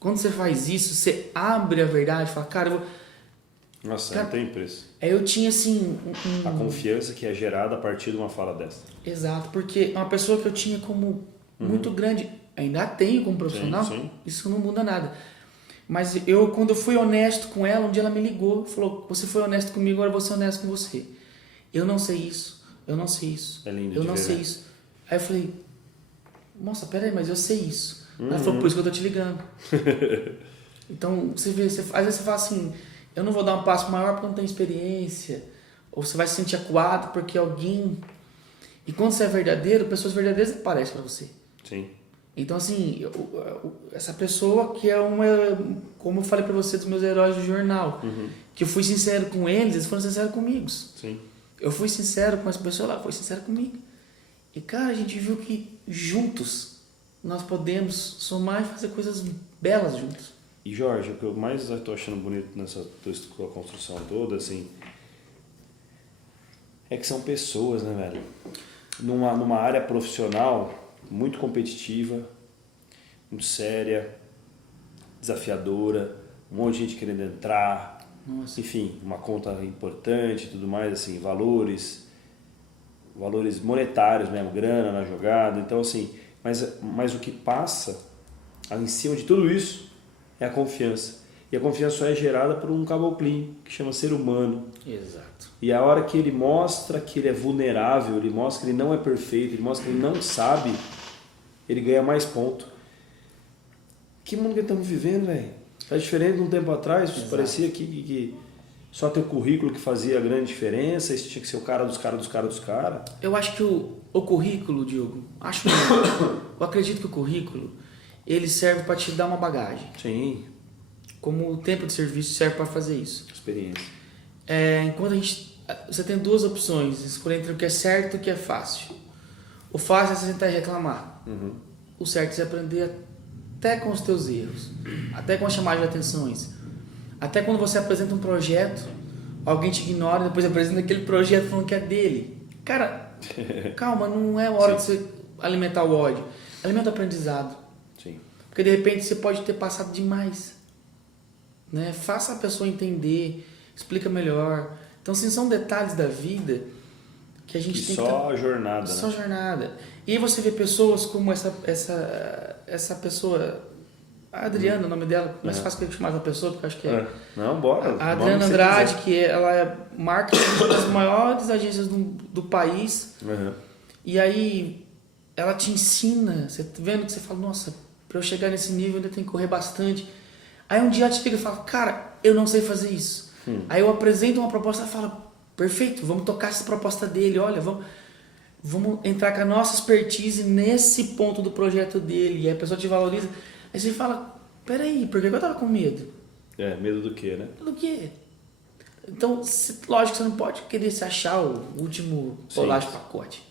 Quando você faz isso, você abre a verdade e fala, cara, eu vou... Nossa, cara, não tem preço. Eu tinha assim... A confiança que é gerada a partir de uma fala dessa. Exato, porque uma pessoa que eu tinha como muito grande, ainda tenho como profissional, Sim. isso não muda nada. Mas quando eu fui honesto com ela, um dia ela me ligou e falou, você foi honesto comigo, agora eu vou ser honesto com você. Eu não sei isso. É lindo eu de não ver, sei né? isso. Aí eu falei, moça, peraí, mas eu sei isso. Ela falou, por isso que eu tô te ligando. Então, você vê, às vezes você fala assim, eu não vou dar um passo maior porque eu não tenho experiência. Ou você vai se sentir acuado porque alguém... E quando você é verdadeiro, pessoas verdadeiras aparecem para você. Sim. Então, assim, essa pessoa que é como eu falei para você dos meus heróis do jornal, que eu fui sincero com eles foram sinceros comigo. Sim. Eu fui sincero com essa pessoa, ela foi sincera comigo. E, cara, a gente viu que juntos nós podemos somar e fazer coisas belas juntos. E, Jorge, o que eu mais estou achando bonito nessa tua construção toda, assim, é que são pessoas, né, velho? Numa área profissional muito competitiva, muito séria, desafiadora, um monte de gente querendo entrar, Nossa. enfim, uma conta importante e tudo mais, assim, valores monetários mesmo, grana na jogada, então assim, mas o que passa em cima de tudo isso é a confiança. E a confiança só é gerada por um caboclinho que chama ser humano. Exato. E a hora que ele mostra que ele é vulnerável, ele mostra que ele não é perfeito, ele mostra que ele não sabe, ele ganha mais ponto. Que mundo que estamos vivendo, velho? É diferente de um tempo atrás, parecia que só teu currículo que fazia a grande diferença, isso tinha que ser o cara dos caras. Eu acho que o currículo, Diogo, eu acredito que o currículo, ele serve para te dar uma bagagem. Sim. Como o tempo de serviço serve para fazer isso. Experiência. Enquanto você tem duas opções, escolher entre o que é certo e o que é fácil. O fácil é você tentar reclamar. O certo é você aprender até com os teus erros, até com as chamadas de atenções. Até quando você apresenta um projeto, alguém te ignora e depois apresenta aquele projeto falando que é dele. Cara, calma, não é hora de você alimentar o ódio. Alimenta o aprendizado. Sim. Porque de repente você pode ter passado demais. Né? Faça a pessoa entender, explica melhor. Então, assim, são detalhes da vida que a gente E tem só a jornada, que... Só né? jornada. E aí você vê pessoas como essa pessoa... A Adriana, o nome dela, mais fácil que eu chamar uma pessoa, porque eu acho que é... Não, bora. A Adriana Andrade, que ela é marketing de uma das maiores agências do país. E aí ela te ensina, você vendo que você fala, nossa, para eu chegar nesse nível eu ainda tenho que correr bastante. Aí um dia ela te liga e fala, cara, eu não sei fazer isso. Aí eu apresento uma proposta e fala, perfeito, vamos tocar essa proposta dele, olha, vamos entrar com a nossa expertise nesse ponto do projeto dele. E aí a pessoa te valoriza. Aí você fala, peraí, por que eu tava com medo? Medo do quê, né? Do quê? Então, lógico que você não pode querer se achar o último bolacha pacote.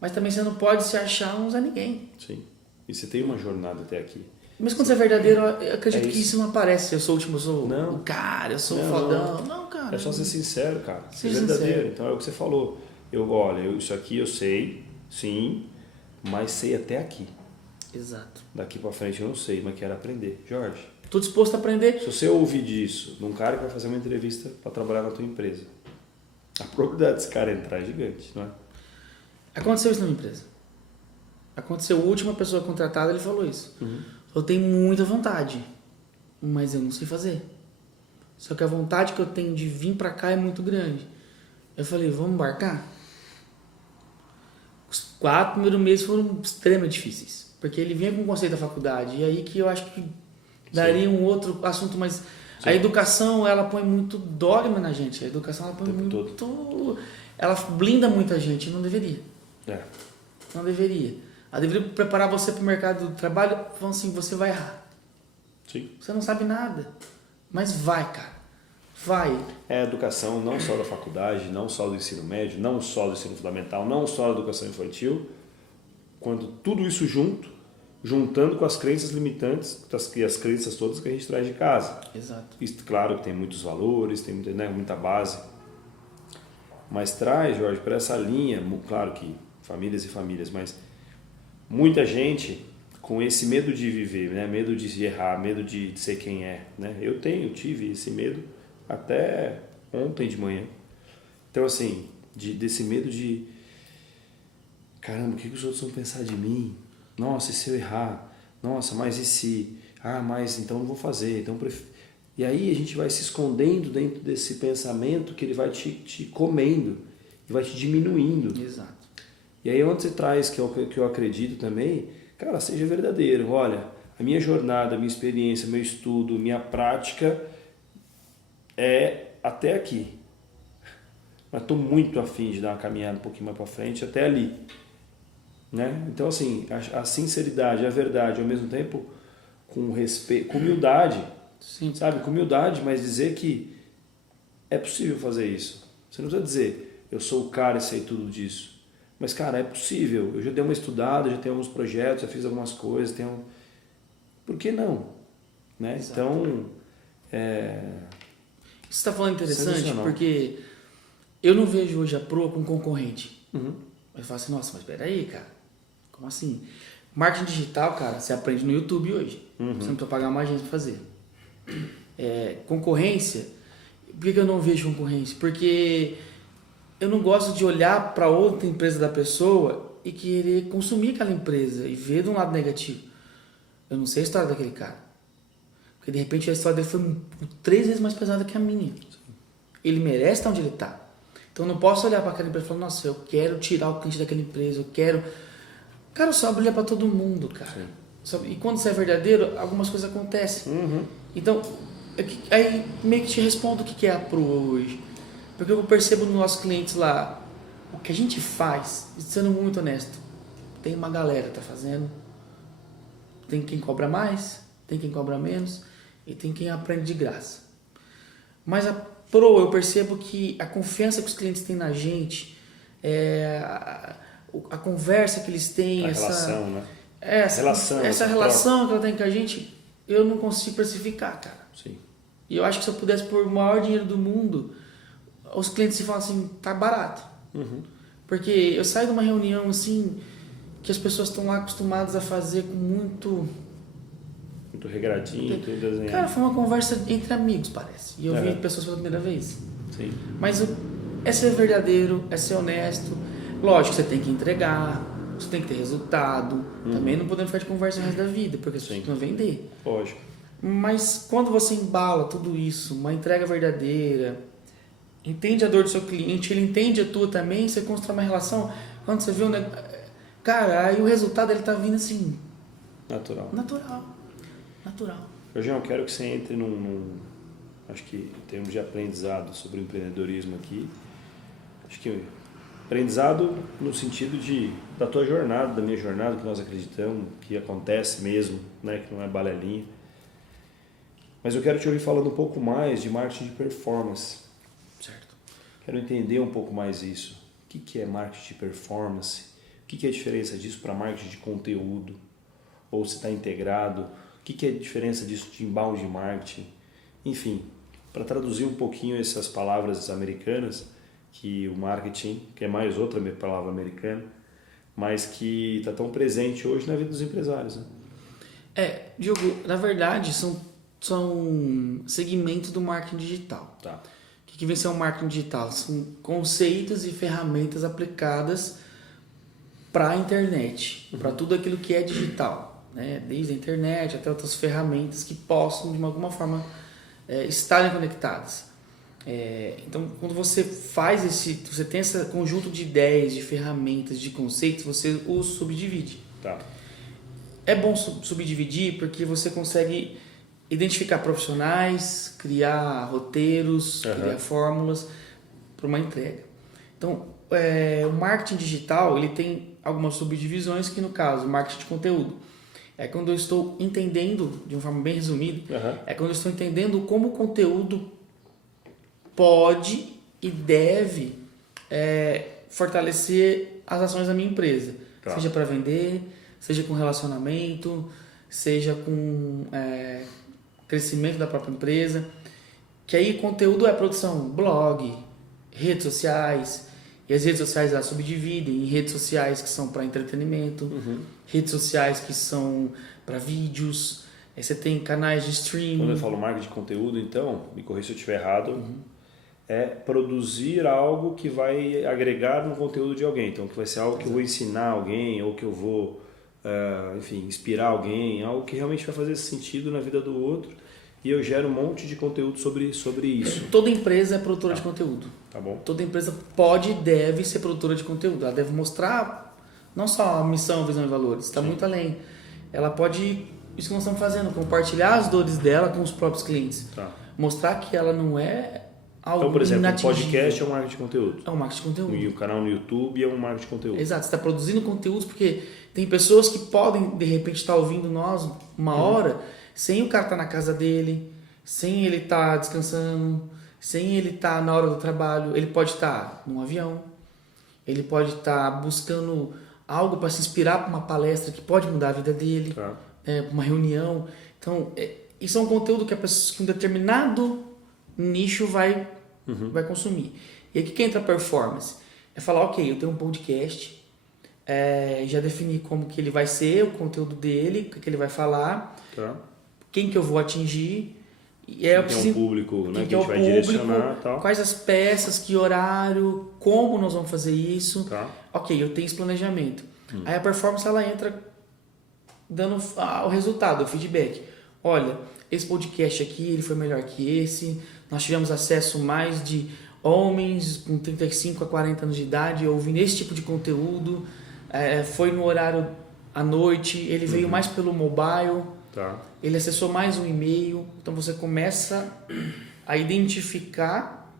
Mas também você não pode se achar um Zé Ninguém. Sim. E você tem uma jornada até aqui. Mas quando você é verdadeiro, eu acredito que isso não aparece. Eu sou o último, eu sou não. o cara, eu sou o fodão. Não, cara. É só ser sincero, cara. Ser Seja verdadeiro. sincero. Então é o que você falou. Olha, isso aqui eu sei, sim, mas sei até aqui. Exato. Daqui pra frente eu não sei, mas quero aprender. Jorge, Tô disposto a aprender. se você ouvir disso de um cara que vai fazer uma entrevista para trabalhar na tua empresa, a probabilidade desse cara entrar é gigante, não é? Aconteceu isso na minha empresa. Aconteceu, a última pessoa contratada, ele falou isso. Eu tenho muita vontade, mas eu não sei fazer. Só que a vontade que eu tenho de vir pra cá é muito grande. Eu falei, vamos embarcar? Os 4 primeiros meses foram extremamente difíceis. Porque ele vinha com o conceito da faculdade. E aí que eu acho que daria um outro assunto, mas a educação, ela põe muito dogma na gente. A educação, ela põe muito... Ela blinda muita gente, não deveria. Não deveria. Ela deveria preparar você para o mercado do trabalho, falando assim, você vai errar. Sim. Você não sabe nada, mas vai, cara. Vai. É a educação não só da faculdade, não só do ensino médio, não só do ensino fundamental, não só da educação infantil, quando tudo isso juntando com as crenças limitantes e as crenças todas que a gente traz de casa. Exato. Isso, claro que tem muitos valores, tem muita base, mas traz, Jorge, para essa linha, claro que famílias e famílias, mas muita gente com esse medo de viver, né? Medo de errar, medo de ser quem é, né? Eu tive esse medo até ontem de manhã. Então assim, desse medo de caramba, o que os outros vão pensar de mim? Nossa, e se eu errar? Nossa, mas e se? Mas então não vou fazer, então E aí a gente vai se escondendo dentro desse pensamento que ele vai te comendo e vai te diminuindo. Exato. E aí onde você traz, que eu acredito também, cara, seja verdadeiro. Olha, a minha jornada, a minha experiência, meu estudo, minha prática é até aqui. Mas estou muito afim de dar uma caminhada um pouquinho mais para frente, até ali. Né? Então, assim, a sinceridade, a verdade, ao mesmo tempo, com respeito, com humildade. Sim. Sabe? Com humildade, mas dizer que é possível fazer isso. Você não precisa dizer, eu sou o cara e sei tudo disso. Mas, cara, é possível. Eu já dei uma estudada, já tenho alguns projetos, já fiz algumas coisas. Por que não? Né? Então, Você está falando interessante porque eu não vejo hoje a Proa como concorrente. Eu falo assim, nossa, mas peraí, cara. Como assim? Marketing digital, cara, você aprende no YouTube hoje. Você não precisa pagar uma agência para fazer. Concorrência, por que eu não vejo concorrência? Porque eu não gosto de olhar para outra empresa da pessoa e querer consumir aquela empresa e ver de um lado negativo. Eu não sei a história daquele cara. Porque de repente a história dele foi 3 vezes mais pesada que a minha. Ele merece estar onde ele está. Então eu não posso olhar para aquela empresa e falar, nossa, eu quero tirar o cliente daquela empresa, eu quero... Cara, só brilha para todo mundo, cara. E quando você é verdadeiro, algumas coisas acontecem. Então, aí meio que te respondo o que é a Proa hoje. Porque eu percebo nos nossos clientes lá, o que a gente faz, sendo muito honesto, tem uma galera que tá fazendo, tem quem cobra mais, tem quem cobra menos, e tem quem aprende de graça. Mas a Proa, eu percebo que a confiança que os clientes têm na gente, a conversa que eles têm, relação, né? Essa relação que ela tem com a gente, eu não consigo precificar, cara. Sim. E eu acho que se eu pudesse pôr o maior dinheiro do mundo, os clientes se falam assim, tá barato. Porque eu saio de uma reunião assim, que as pessoas estão lá acostumadas a fazer com muito regradinho, tudo desenhado. Cara, foi uma conversa entre amigos, parece. E eu vi pessoas pela primeira vez. Sim. Mas é ser verdadeiro, é ser honesto. Lógico, você tem que entregar, você tem que ter resultado. Também não podemos ficar de conversa o resto da vida, porque você não vender. Lógico. Mas quando você embala tudo isso, uma entrega verdadeira, entende a dor do seu cliente, ele entende a tua também, você constrói uma relação. Quando você vê um negócio... Cara, aí o resultado ele tá vindo assim... Natural. Jorge, eu quero que você entre acho que em termos de aprendizado sobre o empreendedorismo aqui, acho que aprendizado no sentido da tua jornada, da minha jornada, que nós acreditamos, que acontece mesmo, né, que não é balelinha. Mas eu quero te ouvir falando um pouco mais de marketing de performance. Certo. Quero entender um pouco mais isso. O que é marketing de performance? O que é a diferença disso para marketing de conteúdo? Ou se está integrado? O que é a diferença disso de inbound marketing? Enfim, para traduzir um pouquinho essas palavras americanas, que o marketing, que é mais outra palavra americana, mas que está tão presente hoje na vida dos empresários. Né? Diogo, na verdade são segmentos do marketing digital. Tá. O que vem ser um marketing digital? São conceitos e ferramentas aplicadas para a internet, para tudo aquilo que é digital, né? Desde a internet até outras ferramentas que possam, de alguma forma, estarem conectadas. Então, quando você você tem esse conjunto de ideias, de ferramentas, de conceitos, você os subdivide. Tá. É bom subdividir porque você consegue identificar profissionais, criar roteiros, criar fórmulas para uma entrega. Então, o marketing digital ele tem algumas subdivisões que, no caso, o marketing de conteúdo. É quando eu estou entendendo, de uma forma bem resumida, é quando eu estou entendendo como o conteúdo pode e deve fortalecer as ações da minha empresa. Tá. Seja para vender, seja com relacionamento, seja com crescimento da própria empresa. Que aí conteúdo é produção, blog, redes sociais, e as redes sociais elas subdividem em redes sociais que são para entretenimento, redes sociais que são para vídeos, aí você tem canais de streaming. Quando eu falo marketing de conteúdo, então, me corrija se eu estiver errado, é produzir algo que vai agregar no conteúdo de alguém. Então, que vai ser algo que eu vou ensinar alguém, ou que eu vou, enfim, inspirar alguém, algo que realmente vai fazer sentido na vida do outro. E eu gero um monte de conteúdo sobre isso. Toda empresa é produtora de conteúdo. Tá bom. Toda empresa pode e deve ser produtora de conteúdo. Ela deve mostrar não só a missão, visão e valores, está muito além. Ela pode, isso que nós estamos fazendo, compartilhar as dores dela com os próprios clientes. Tá. Mostrar que ela não é algo então, por exemplo, inatingível. um podcast é um marketing de conteúdo. É um marketing de conteúdo. E o canal no YouTube é um marketing de conteúdo. Exato, você está produzindo conteúdos porque tem pessoas que podem, de repente, estar ouvindo nós uma hora sem o cara estar na casa dele, sem ele estar descansando, sem ele estar na hora do trabalho. Ele pode estar num avião, ele pode estar buscando algo para se inspirar para uma palestra que pode mudar a vida dele, uma reunião. Então, isso é um conteúdo que a pessoa que um determinado nicho vai consumir. E aqui que entra a performance. É falar, ok, eu tenho um podcast, já defini como que ele vai ser, o conteúdo dele, o que ele vai falar, quem que eu vou atingir. Quem é o público, né, que a gente vai direcionar. Tal. Quais as peças, que horário, como nós vamos fazer isso. Ok, eu tenho esse planejamento. Aí a performance ela entra dando o resultado, o feedback. Olha, esse podcast aqui ele foi melhor que esse. Nós tivemos acesso mais de homens com 35 a 40 anos de idade ouvindo esse tipo de conteúdo. Foi no horário à noite, ele veio mais pelo mobile. Ele acessou mais um e-mail. Então você começa a identificar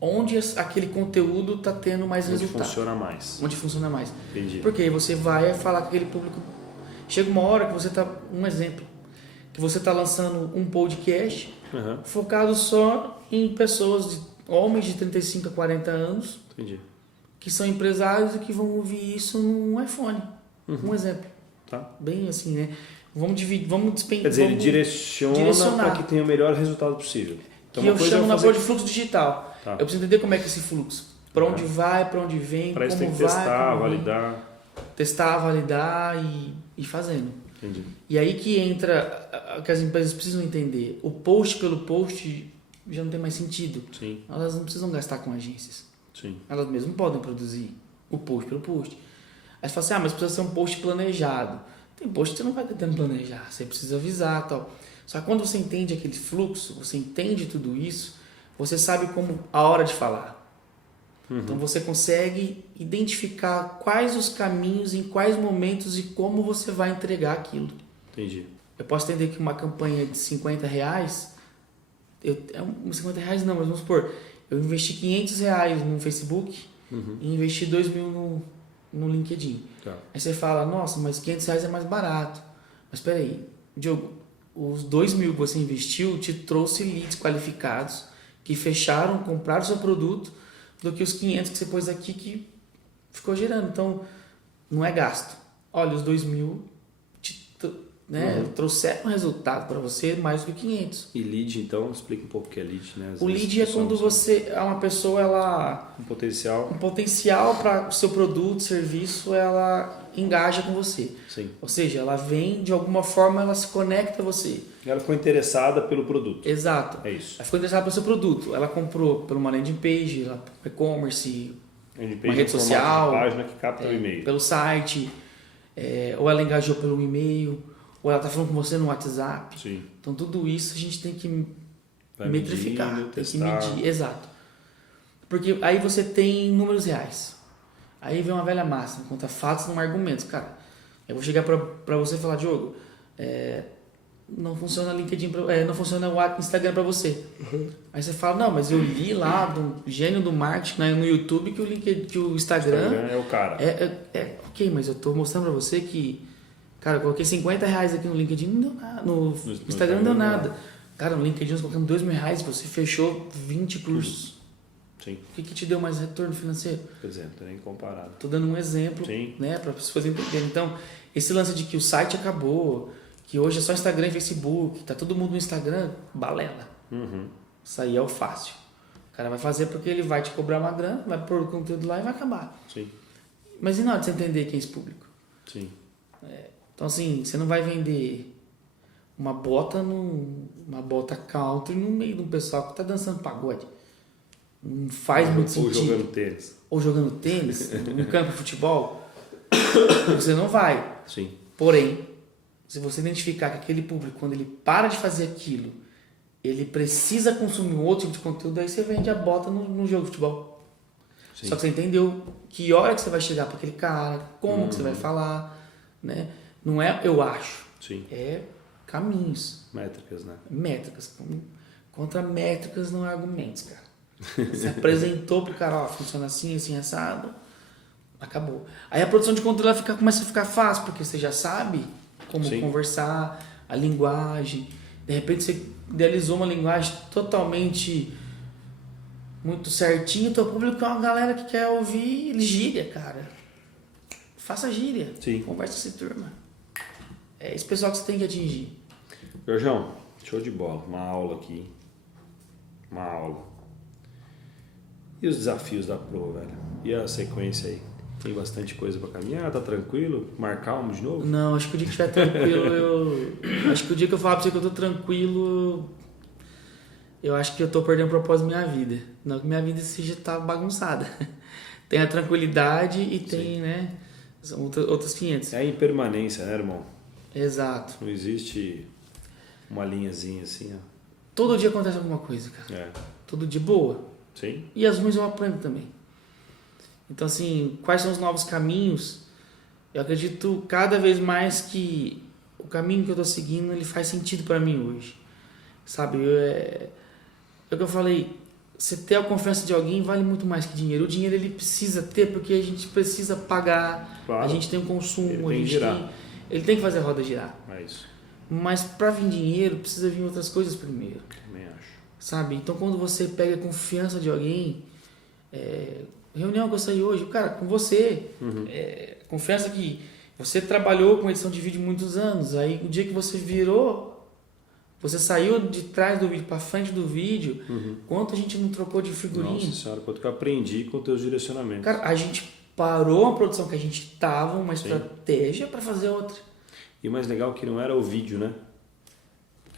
onde aquele conteúdo está tendo mais resultado. Onde funciona mais. Entendi. Porque aí você vai falar com aquele público. Chega uma hora que você está... Um exemplo. Que você está lançando um podcast focado só em pessoas, homens de 35 a 40 anos. Entendi. Que são empresários e que vão ouvir isso num iPhone. Um exemplo. Bem assim, né? Vamos despender. Quer dizer, ele direciona para que tenha o melhor resultado possível. Então, que eu chamo na boa de fluxo digital. Eu preciso entender como é que é esse fluxo. Para onde vai, para onde vem, para como isso tem que vai. Testar, validar. Testar, validar e fazendo. Entendi. E aí que entra, que as empresas precisam entender. O post pelo post já não tem mais sentido. Sim. Elas não precisam gastar com agências. Sim. Elas mesmas podem produzir o post pelo post. Aí você fala assim, mas precisa ser um post planejado. Tem post que você não vai tentando planejar, você precisa avisar e tal. Só que quando você entende aquele fluxo, você entende tudo isso, você sabe como a hora de falar. Então você consegue identificar quais os caminhos, em quais momentos e como você vai entregar aquilo. Entendi. Eu posso entender que uma campanha de R$50, R$50 não, mas vamos supor, eu investi R$500 no Facebook e investi R$2.000 no LinkedIn. Tá. Aí você fala, nossa, mas R$500 é mais barato. Mas espera aí, Diogo, os R$2.000 que você investiu te trouxe leads qualificados que fecharam, compraram o seu produto, do que os 500 que você pôs aqui que ficou gerando. Então, não é gasto. Olha, os 2.000 trouxeram resultado para você mais do que 500. E lead, então, explica um pouco o que é lead, né? O lead é quando você é uma pessoa, ela um potencial para o seu produto, serviço, ela engaja com você. Sim. Ou seja, ela vem de alguma forma, ela se conecta a você. Ela ficou interessada pelo produto. Exato. É isso. Ela ficou interessada pelo seu produto. Ela comprou por uma landing page, e-commerce, uma rede social, uma página que capta o e-mail. pelo site, ou ela engajou pelo e-mail, ou ela está falando com você no WhatsApp. Sim. Então tudo isso a gente tem que Vai metrificar, medindo, tem que testar. medir, exato. Porque aí você tem números reais. Aí vem uma velha máxima, conta fatos não argumentos. Cara, eu vou chegar para você e falar, Diogo, não funciona LinkedIn, não funciona o Instagram para você. Aí você fala, não, mas eu li lá do gênio do marketing, né, no YouTube que o Instagram é o cara. Ok, mas eu tô mostrando para você que, cara, eu coloquei R$50 aqui no LinkedIn, não deu nada, no Instagram não deu nada. Cara, no LinkedIn nós colocamos R$2.000, você fechou 20 cursos. Sim. O que te deu mais retorno financeiro? Por exemplo, nem comparado. Tô dando um exemplo, né, para as pessoas entenderem. Então, esse lance de que o site acabou, que hoje é só Instagram e Facebook, tá todo mundo no Instagram, balela. Isso aí é o fácil. O cara vai fazer porque ele vai te cobrar uma grana, vai pôr o conteúdo lá e vai acabar. Sim. Mas e na hora de você entender quem é esse público? Sim. Então, assim, você não vai vender uma bota country no meio de um pessoal que tá dançando pagode. Não faz muito sentido. Ou jogando tênis. Ou jogando tênis, no campo de futebol. Você não vai. Sim. Porém, se você identificar que aquele público, quando ele para de fazer aquilo, ele precisa consumir um outro tipo de conteúdo, aí você vende a bota no jogo de futebol. Sim. Só que você entendeu que hora que você vai chegar para aquele cara, como que você vai falar, né? Não é eu acho. Sim. É caminhos. Métricas, né? Métricas. Contra métricas não é argumentos, cara. Você apresentou pro cara, ó, funciona assim, assim, assado. Acabou. Aí a produção de conteúdo começa a ficar fácil, porque você já sabe como conversar, a linguagem. De repente você idealizou uma linguagem totalmente muito certinha. O teu público é uma galera que quer ouvir gíria, cara. Faça gíria. Sim. Conversa com essa turma. É esse pessoal que você tem que atingir. Jorjão, show de bola. Uma aula aqui. Uma aula. E os desafios da Pro, velho? E a sequência aí? Tem bastante coisa pra caminhar? Tá tranquilo? Marcar de novo? Não, acho que o dia que estiver tranquilo, acho que o dia que eu falar pra você que eu tô tranquilo, eu acho que eu tô perdendo o propósito da minha vida. Não que minha vida seja tá bagunçada. Tem a tranquilidade e tem, né, são outros 500. É a impermanência, né, irmão? Exato. Não existe uma linhazinha assim, ó. Todo dia acontece alguma coisa, cara. Todo dia boa. Sim. E as ruins eu aprendo também. Então, assim, quais são os novos caminhos? Eu acredito cada vez mais que o caminho que eu tô seguindo, ele faz sentido para mim hoje. Sabe? É o que eu falei, você ter a confiança de alguém vale muito mais que dinheiro. O dinheiro ele precisa ter porque a gente precisa pagar, claro. A gente tem um consumo, ele tem que fazer a roda girar. É isso. Mas para vir dinheiro, precisa vir outras coisas primeiro. Também acho. Sabe? Então, quando você pega a confiança de alguém, reunião que eu saí hoje, cara, com você, confiança que você trabalhou com edição de vídeo muitos anos, aí o dia que você virou, você saiu de trás do vídeo para frente do vídeo, quanto a gente não trocou de figurinha? Nossa senhora, quanto que eu aprendi com teus direcionamentos. Cara, a gente parou a produção que a gente tava, uma estratégia para fazer outra. E o mais legal é que não era o vídeo, né?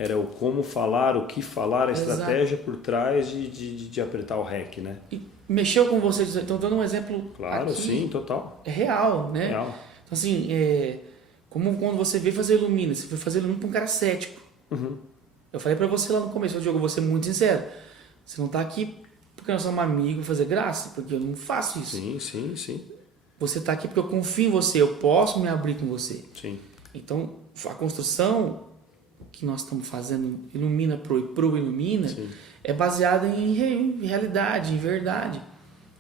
Era o como falar, o que falar, a Exato. estratégia por trás de apertar o REC, né? E mexeu com você, então dando um exemplo Claro, aqui, sim, total. é real, né? Real. Então assim, como quando você veio fazer Ilumina, você foi fazer Ilumina para um cara cético. Eu falei pra você lá no começo, Diogo, eu vou ser muito sincero, você não tá aqui porque nós somos amigos fazer graça, porque eu não faço isso. Sim. Você tá aqui porque eu confio em você, eu posso me abrir com você. Sim. Então, a construção que nós estamos fazendo Ilumina pro Ilumina Sim. é baseada em realidade, em verdade.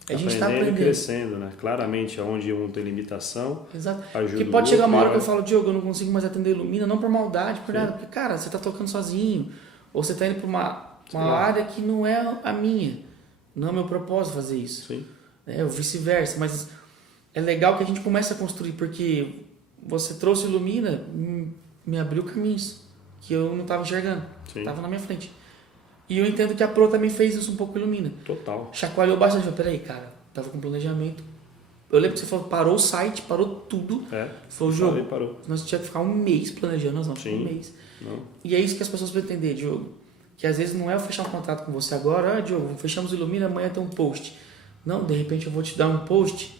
A gente está Aprendendo e aprendendo. crescendo, né? Claramente, onde um tem limitação, Exato. ajuda Porque o pode chegar uma hora que outro, eu falo, Diogo, eu não consigo mais atender Ilumina, não por maldade, por Sim. nada. Porque, cara, você está tocando sozinho. Ou você está indo para uma Claro. área que não é a minha. Não é meu propósito fazer isso. Sim. Ou vice-versa. Mas é legal que a gente comece a construir, porque você trouxe Ilumina, me abriu caminhos que eu não estava enxergando. Sim. Estava na minha frente. E eu entendo que a Pro também fez isso um pouco com Ilumina. Total. Chacoalhou bastante. Falei, peraí, cara, tava com planejamento. Eu lembro que você falou, parou o site, parou tudo. Falou, Diogo, Parou. nós tínhamos que ficar um mês planejando, nós vamos ficar um Sim. mês. Não. E é isso que as pessoas precisam entender, Diogo. Que às vezes não é eu fechar um contrato com você agora, Diogo, fechamos o Ilumina, amanhã tem um post. Não, de repente eu vou te dar um post,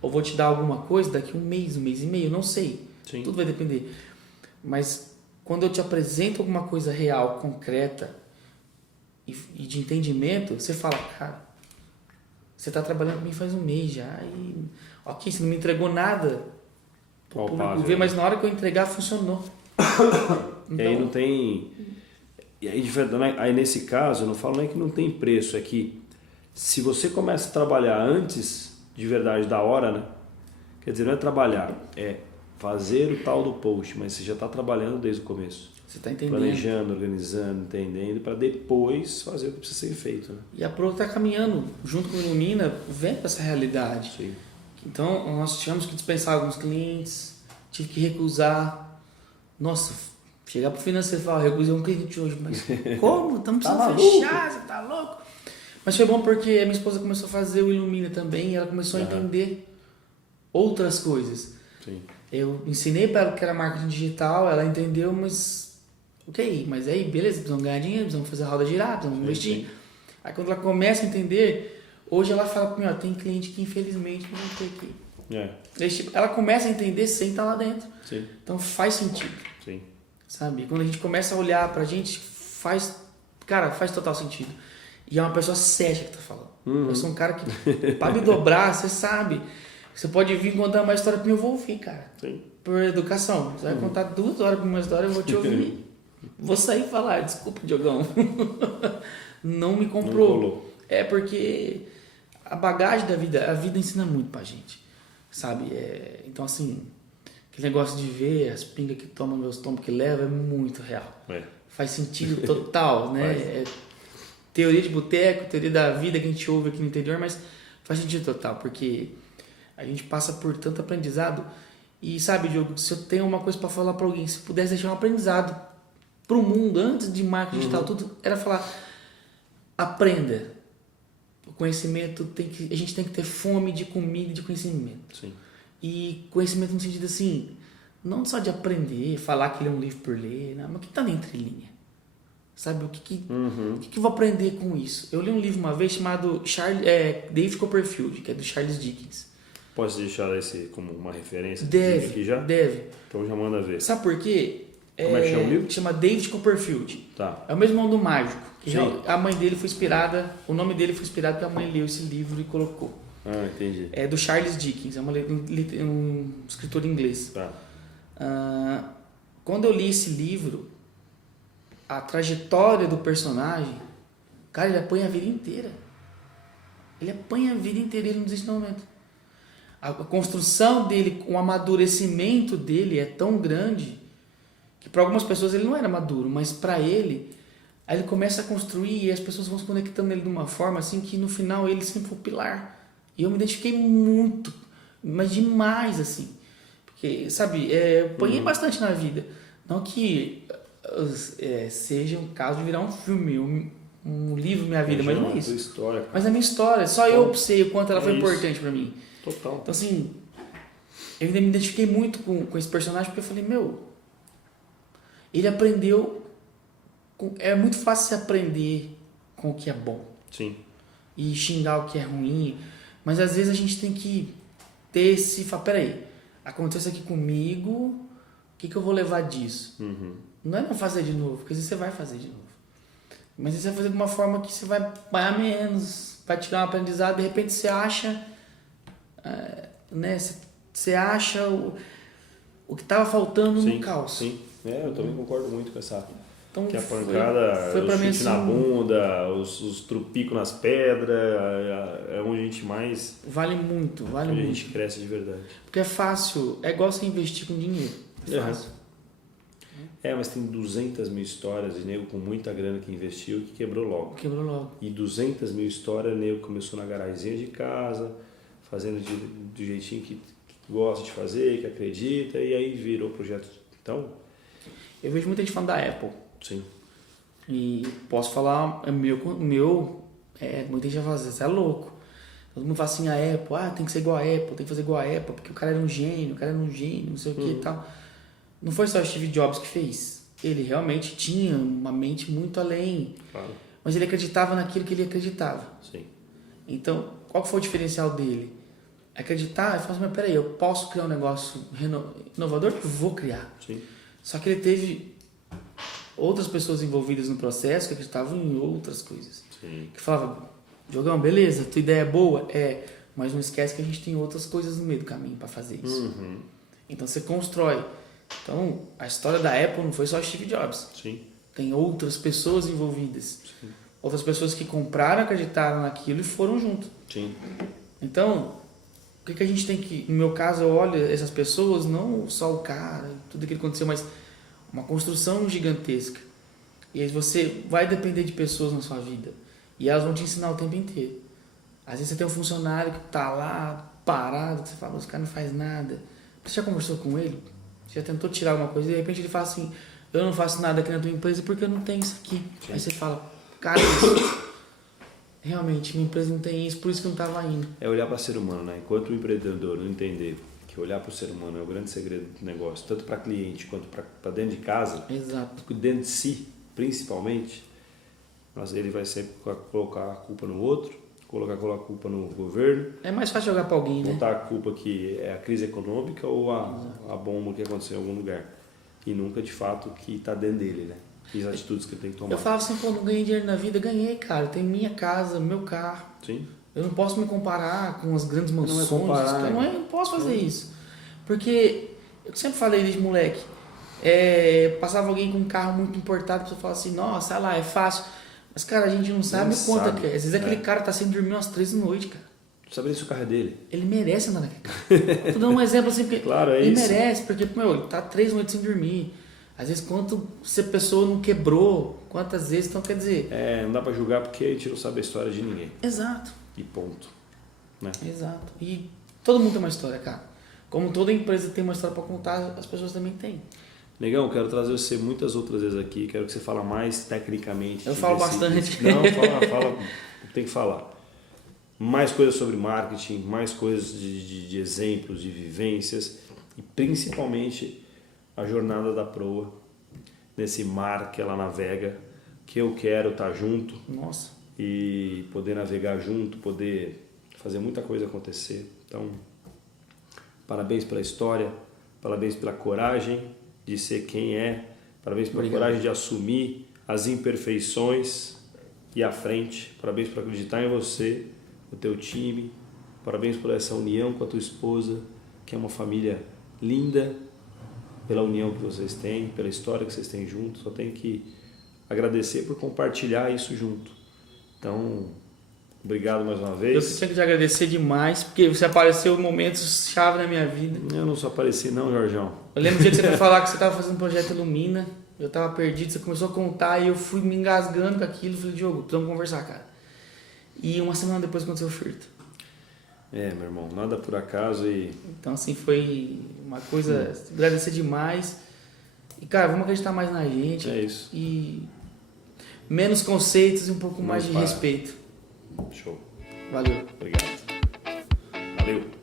ou vou te dar alguma coisa daqui um mês e meio, não sei. Sim. Tudo vai depender. Mas quando eu te apresento alguma coisa real, concreta e de entendimento, você fala, cara, você está trabalhando comigo faz um mês já e ok, você não me entregou nada. O público vê, mas na hora que eu entregar funcionou. E aí não tem... E aí nesse caso, eu não falo nem que não tem preço, é que se você começa a trabalhar antes de verdade da hora, né? Quer dizer, não é trabalhar, é fazer o tal do post, mas você já está trabalhando desde o começo. Você está entendendo. Planejando, organizando, entendendo, para depois fazer o que precisa ser feito. Né? E a Pro está caminhando junto com o Ilumina, vendo essa realidade. Sim. Então, nós tivemos que dispensar alguns clientes, tive que recusar. Nossa, chegar pro financeiro e falar, recusei um cliente hoje, mas como? Estamos precisando fechar, você tá louco? Mas foi bom porque a minha esposa começou a fazer o Ilumina também e ela começou a entender outras coisas. Sim. Eu ensinei para ela que era marketing digital, ela entendeu, mas ok, mas aí beleza, precisamos ganhar dinheiro, precisamos fazer a roda girar, precisamos investir. Sim. Aí quando ela começa a entender, hoje ela fala para mim, ó, tem cliente que infelizmente não tem aqui. Ela começa a entender sem estar lá dentro. Sim. Então faz sentido. Sim. Sabe? Quando a gente começa a olhar pra gente, faz total sentido. E é uma pessoa cética que tá falando. Eu sou um cara que, para me dobrar, você sabe. Você pode vir contar uma história pra mim, eu vou ouvir, cara. Sim. Por educação. Você vai contar 2 horas pra uma história, eu vou te ouvir. Vou sair e falar, desculpa, Diogão. Não me comprou. Não colou. É porque a bagagem da vida, a vida ensina muito pra gente. Sabe? Então, assim, aquele negócio de ver as pingas que tomam, meus tombos que levam, é muito real. Faz sentido total, né? Teoria de boteco, teoria da vida que a gente ouve aqui no interior, mas faz sentido total, porque a gente passa por tanto aprendizado. E sabe, Diogo, se eu tenho uma coisa para falar para alguém, se pudesse deixar um aprendizado pro mundo, antes de marketing digital, tudo, era falar, aprenda. O conhecimento a gente tem que ter fome de comida e de conhecimento. Sim. E conhecimento no sentido assim, não só de aprender, falar que lê um livro por ler, não, mas o que está na entrelinha? Sabe, o que eu vou aprender com isso? Eu li um livro uma vez chamado David Copperfield, que é do Charles Dickens. Posso deixar esse como uma referência? Deve, aqui já? deve. Então já manda ver. Sabe por quê? Como é que chama o livro? Chama David Copperfield. Tá. É o mesmo nome do mágico. Sim. A mãe dele foi inspirada, o nome dele foi inspirado porque a mãe leu esse livro e colocou. Ah, entendi. É do Charles Dickens, é um escritor inglês. Tá. Quando eu li esse livro, a trajetória do personagem, cara, ele apanha a vida inteira. Ele não desiste no momento. A construção dele, o amadurecimento dele é tão grande que para algumas pessoas ele não era maduro, mas para ele, aí ele começa a construir e as pessoas vão se conectando nele de uma forma assim que no final ele sempre foi o pilar. E eu me identifiquei muito, mas demais assim. Porque, sabe, eu apanhei bastante na vida. Não que seja um caso de virar um filme, um livro Minha Vida, mas não é isso. História, mas a minha história, só eu sei o quanto ela foi isso. importante para mim. Total. Então, assim, eu ainda me identifiquei muito com esse personagem porque eu falei, ele aprendeu é muito fácil se aprender com o que é bom. Sim. E xingar o que é ruim. Mas às vezes a gente tem que ter esse... Falar, peraí, aconteceu isso aqui comigo, o que eu vou levar disso? Não é não fazer de novo, porque às vezes você vai fazer de novo. Mas você vai fazer de uma forma que você vai apanhar menos, vai tirar um aprendizado, de repente você acha... né? Você acha o que estava faltando no caos. Sim, eu também concordo muito com essa... Então, que a pancada, foi o pra chute mim, na assim, bunda, os trupicos nas pedras, é onde a gente mais... Vale muito, vale onde muito. a gente cresce de verdade. Porque é fácil, é igual você investir com dinheiro. É fácil. Mas tem 200 mil histórias de nego com muita grana que investiu e que quebrou logo. Quebrou logo. E 200 mil histórias, nego começou na garazinha de casa, fazendo do jeitinho que gosta de fazer, que acredita, e aí virou projeto. Então... Eu vejo muita gente falando da Apple. Sim. E posso falar, muita gente vai falar, você é louco. Todo mundo fala assim, a Apple, tem que ser igual a Apple, tem que fazer igual a Apple, porque o cara era um gênio, não sei o que e tal. Não foi só o Steve Jobs que fez. Ele realmente tinha uma mente muito além. Claro. Mas ele acreditava naquilo que ele acreditava. Sim. Então, qual foi o diferencial dele? Acreditar e falar assim, mas peraí, eu posso criar um negócio inovador? Eu vou criar. Sim. Só que ele teve outras pessoas envolvidas no processo que acreditavam em outras coisas. Sim. Que falavam, Diogão, beleza, tua ideia é boa? Mas não esquece que a gente tem outras coisas no meio do caminho para fazer isso. Então você constrói. Então, a história da Apple não foi só Steve Jobs. Sim. Tem outras pessoas envolvidas. Sim. Outras pessoas que compraram, acreditaram naquilo e foram junto. Sim. Então, o que a gente tem que... No meu caso, eu olho essas pessoas, não só o cara, tudo aquilo que aconteceu, mas uma construção gigantesca. E aí você vai depender de pessoas na sua vida. E elas vão te ensinar o tempo inteiro. Às vezes você tem um funcionário que tá lá, parado, que você fala, esse cara não faz nada. Você já conversou com ele? Você já tentou tirar alguma coisa? E de repente ele fala assim, eu não faço nada aqui na tua empresa porque eu não tenho isso aqui. Sim. Aí você fala, cara, realmente, minha empresa não tem isso, por isso que eu não estava indo. É olhar para o ser humano, né? Enquanto o empreendedor não entender que olhar para o ser humano é o grande segredo do negócio, tanto para cliente quanto para dentro de casa, exato, dentro de si, principalmente, mas ele vai sempre colocar a culpa no outro, colocar a culpa no governo. É mais fácil jogar para alguém, né? Botar a culpa que é a crise econômica ou a bomba que aconteceu em algum lugar. E nunca, de fato, que está dentro dele, né? E as atitudes que ele tem que tomar. Eu falava assim, não ganhei dinheiro na vida. Ganhei, cara. Eu tenho minha casa, meu carro. Sim. Eu não posso me comparar com as grandes mansões. Eu não posso fazer isso. Porque eu sempre falei desde moleque. Passava alguém com um carro muito importado, a pessoa fala assim, nossa, olha lá, é fácil. Mas, cara, a gente não sabe quanto que é. Às vezes aquele cara tá sem dormir umas 3 da noite, cara. Tu sabe se o carro é dele? Ele merece andar naquele carro. Tô dando um exemplo assim, porque claro, ele isso. merece, porque, ele tá 3 noites sem dormir. Às vezes, se a pessoa não quebrou, quantas vezes, então quer dizer... não dá pra julgar porque a gente não sabe a história de ninguém. Exato. E ponto. Né? Exato. E todo mundo tem uma história, cara. Como toda empresa tem uma história pra contar, as pessoas também têm. Negão, quero trazer você muitas outras vezes aqui, quero que você fale mais tecnicamente. Eu falo bastante. Não, fala, tem que falar. Mais coisas sobre marketing, mais coisas de exemplos, de vivências e principalmente a jornada da proa, nesse mar que ela navega, que eu quero estar junto. Nossa. E poder navegar junto, poder fazer muita coisa acontecer. Então, parabéns pela história, parabéns pela coragem de ser quem é, parabéns pela coragem de assumir as imperfeições e à frente, parabéns por acreditar em você, o teu time, parabéns por essa união com a tua esposa, que é uma família linda, pela união que vocês têm, pela história que vocês têm juntos. Só tenho que agradecer por compartilhar isso junto. Então, obrigado mais uma vez. Eu tinha que te agradecer demais, porque você apareceu em momentos chave na minha vida. Eu não só apareci não, Jorjão. Eu lembro do dia que você foi falar que você estava fazendo o projeto Ilumina, eu estava perdido, você começou a contar e eu fui me engasgando com aquilo. Falei, Diogo, precisamos conversar, cara. E uma semana depois aconteceu o furto. Meu irmão, nada por acaso e... Então, assim, foi uma coisa... Agradecer demais. E, cara, vamos acreditar mais na gente. É isso. E menos conceitos e um pouco mais de respeito. Show. Valeu. Obrigado. Valeu.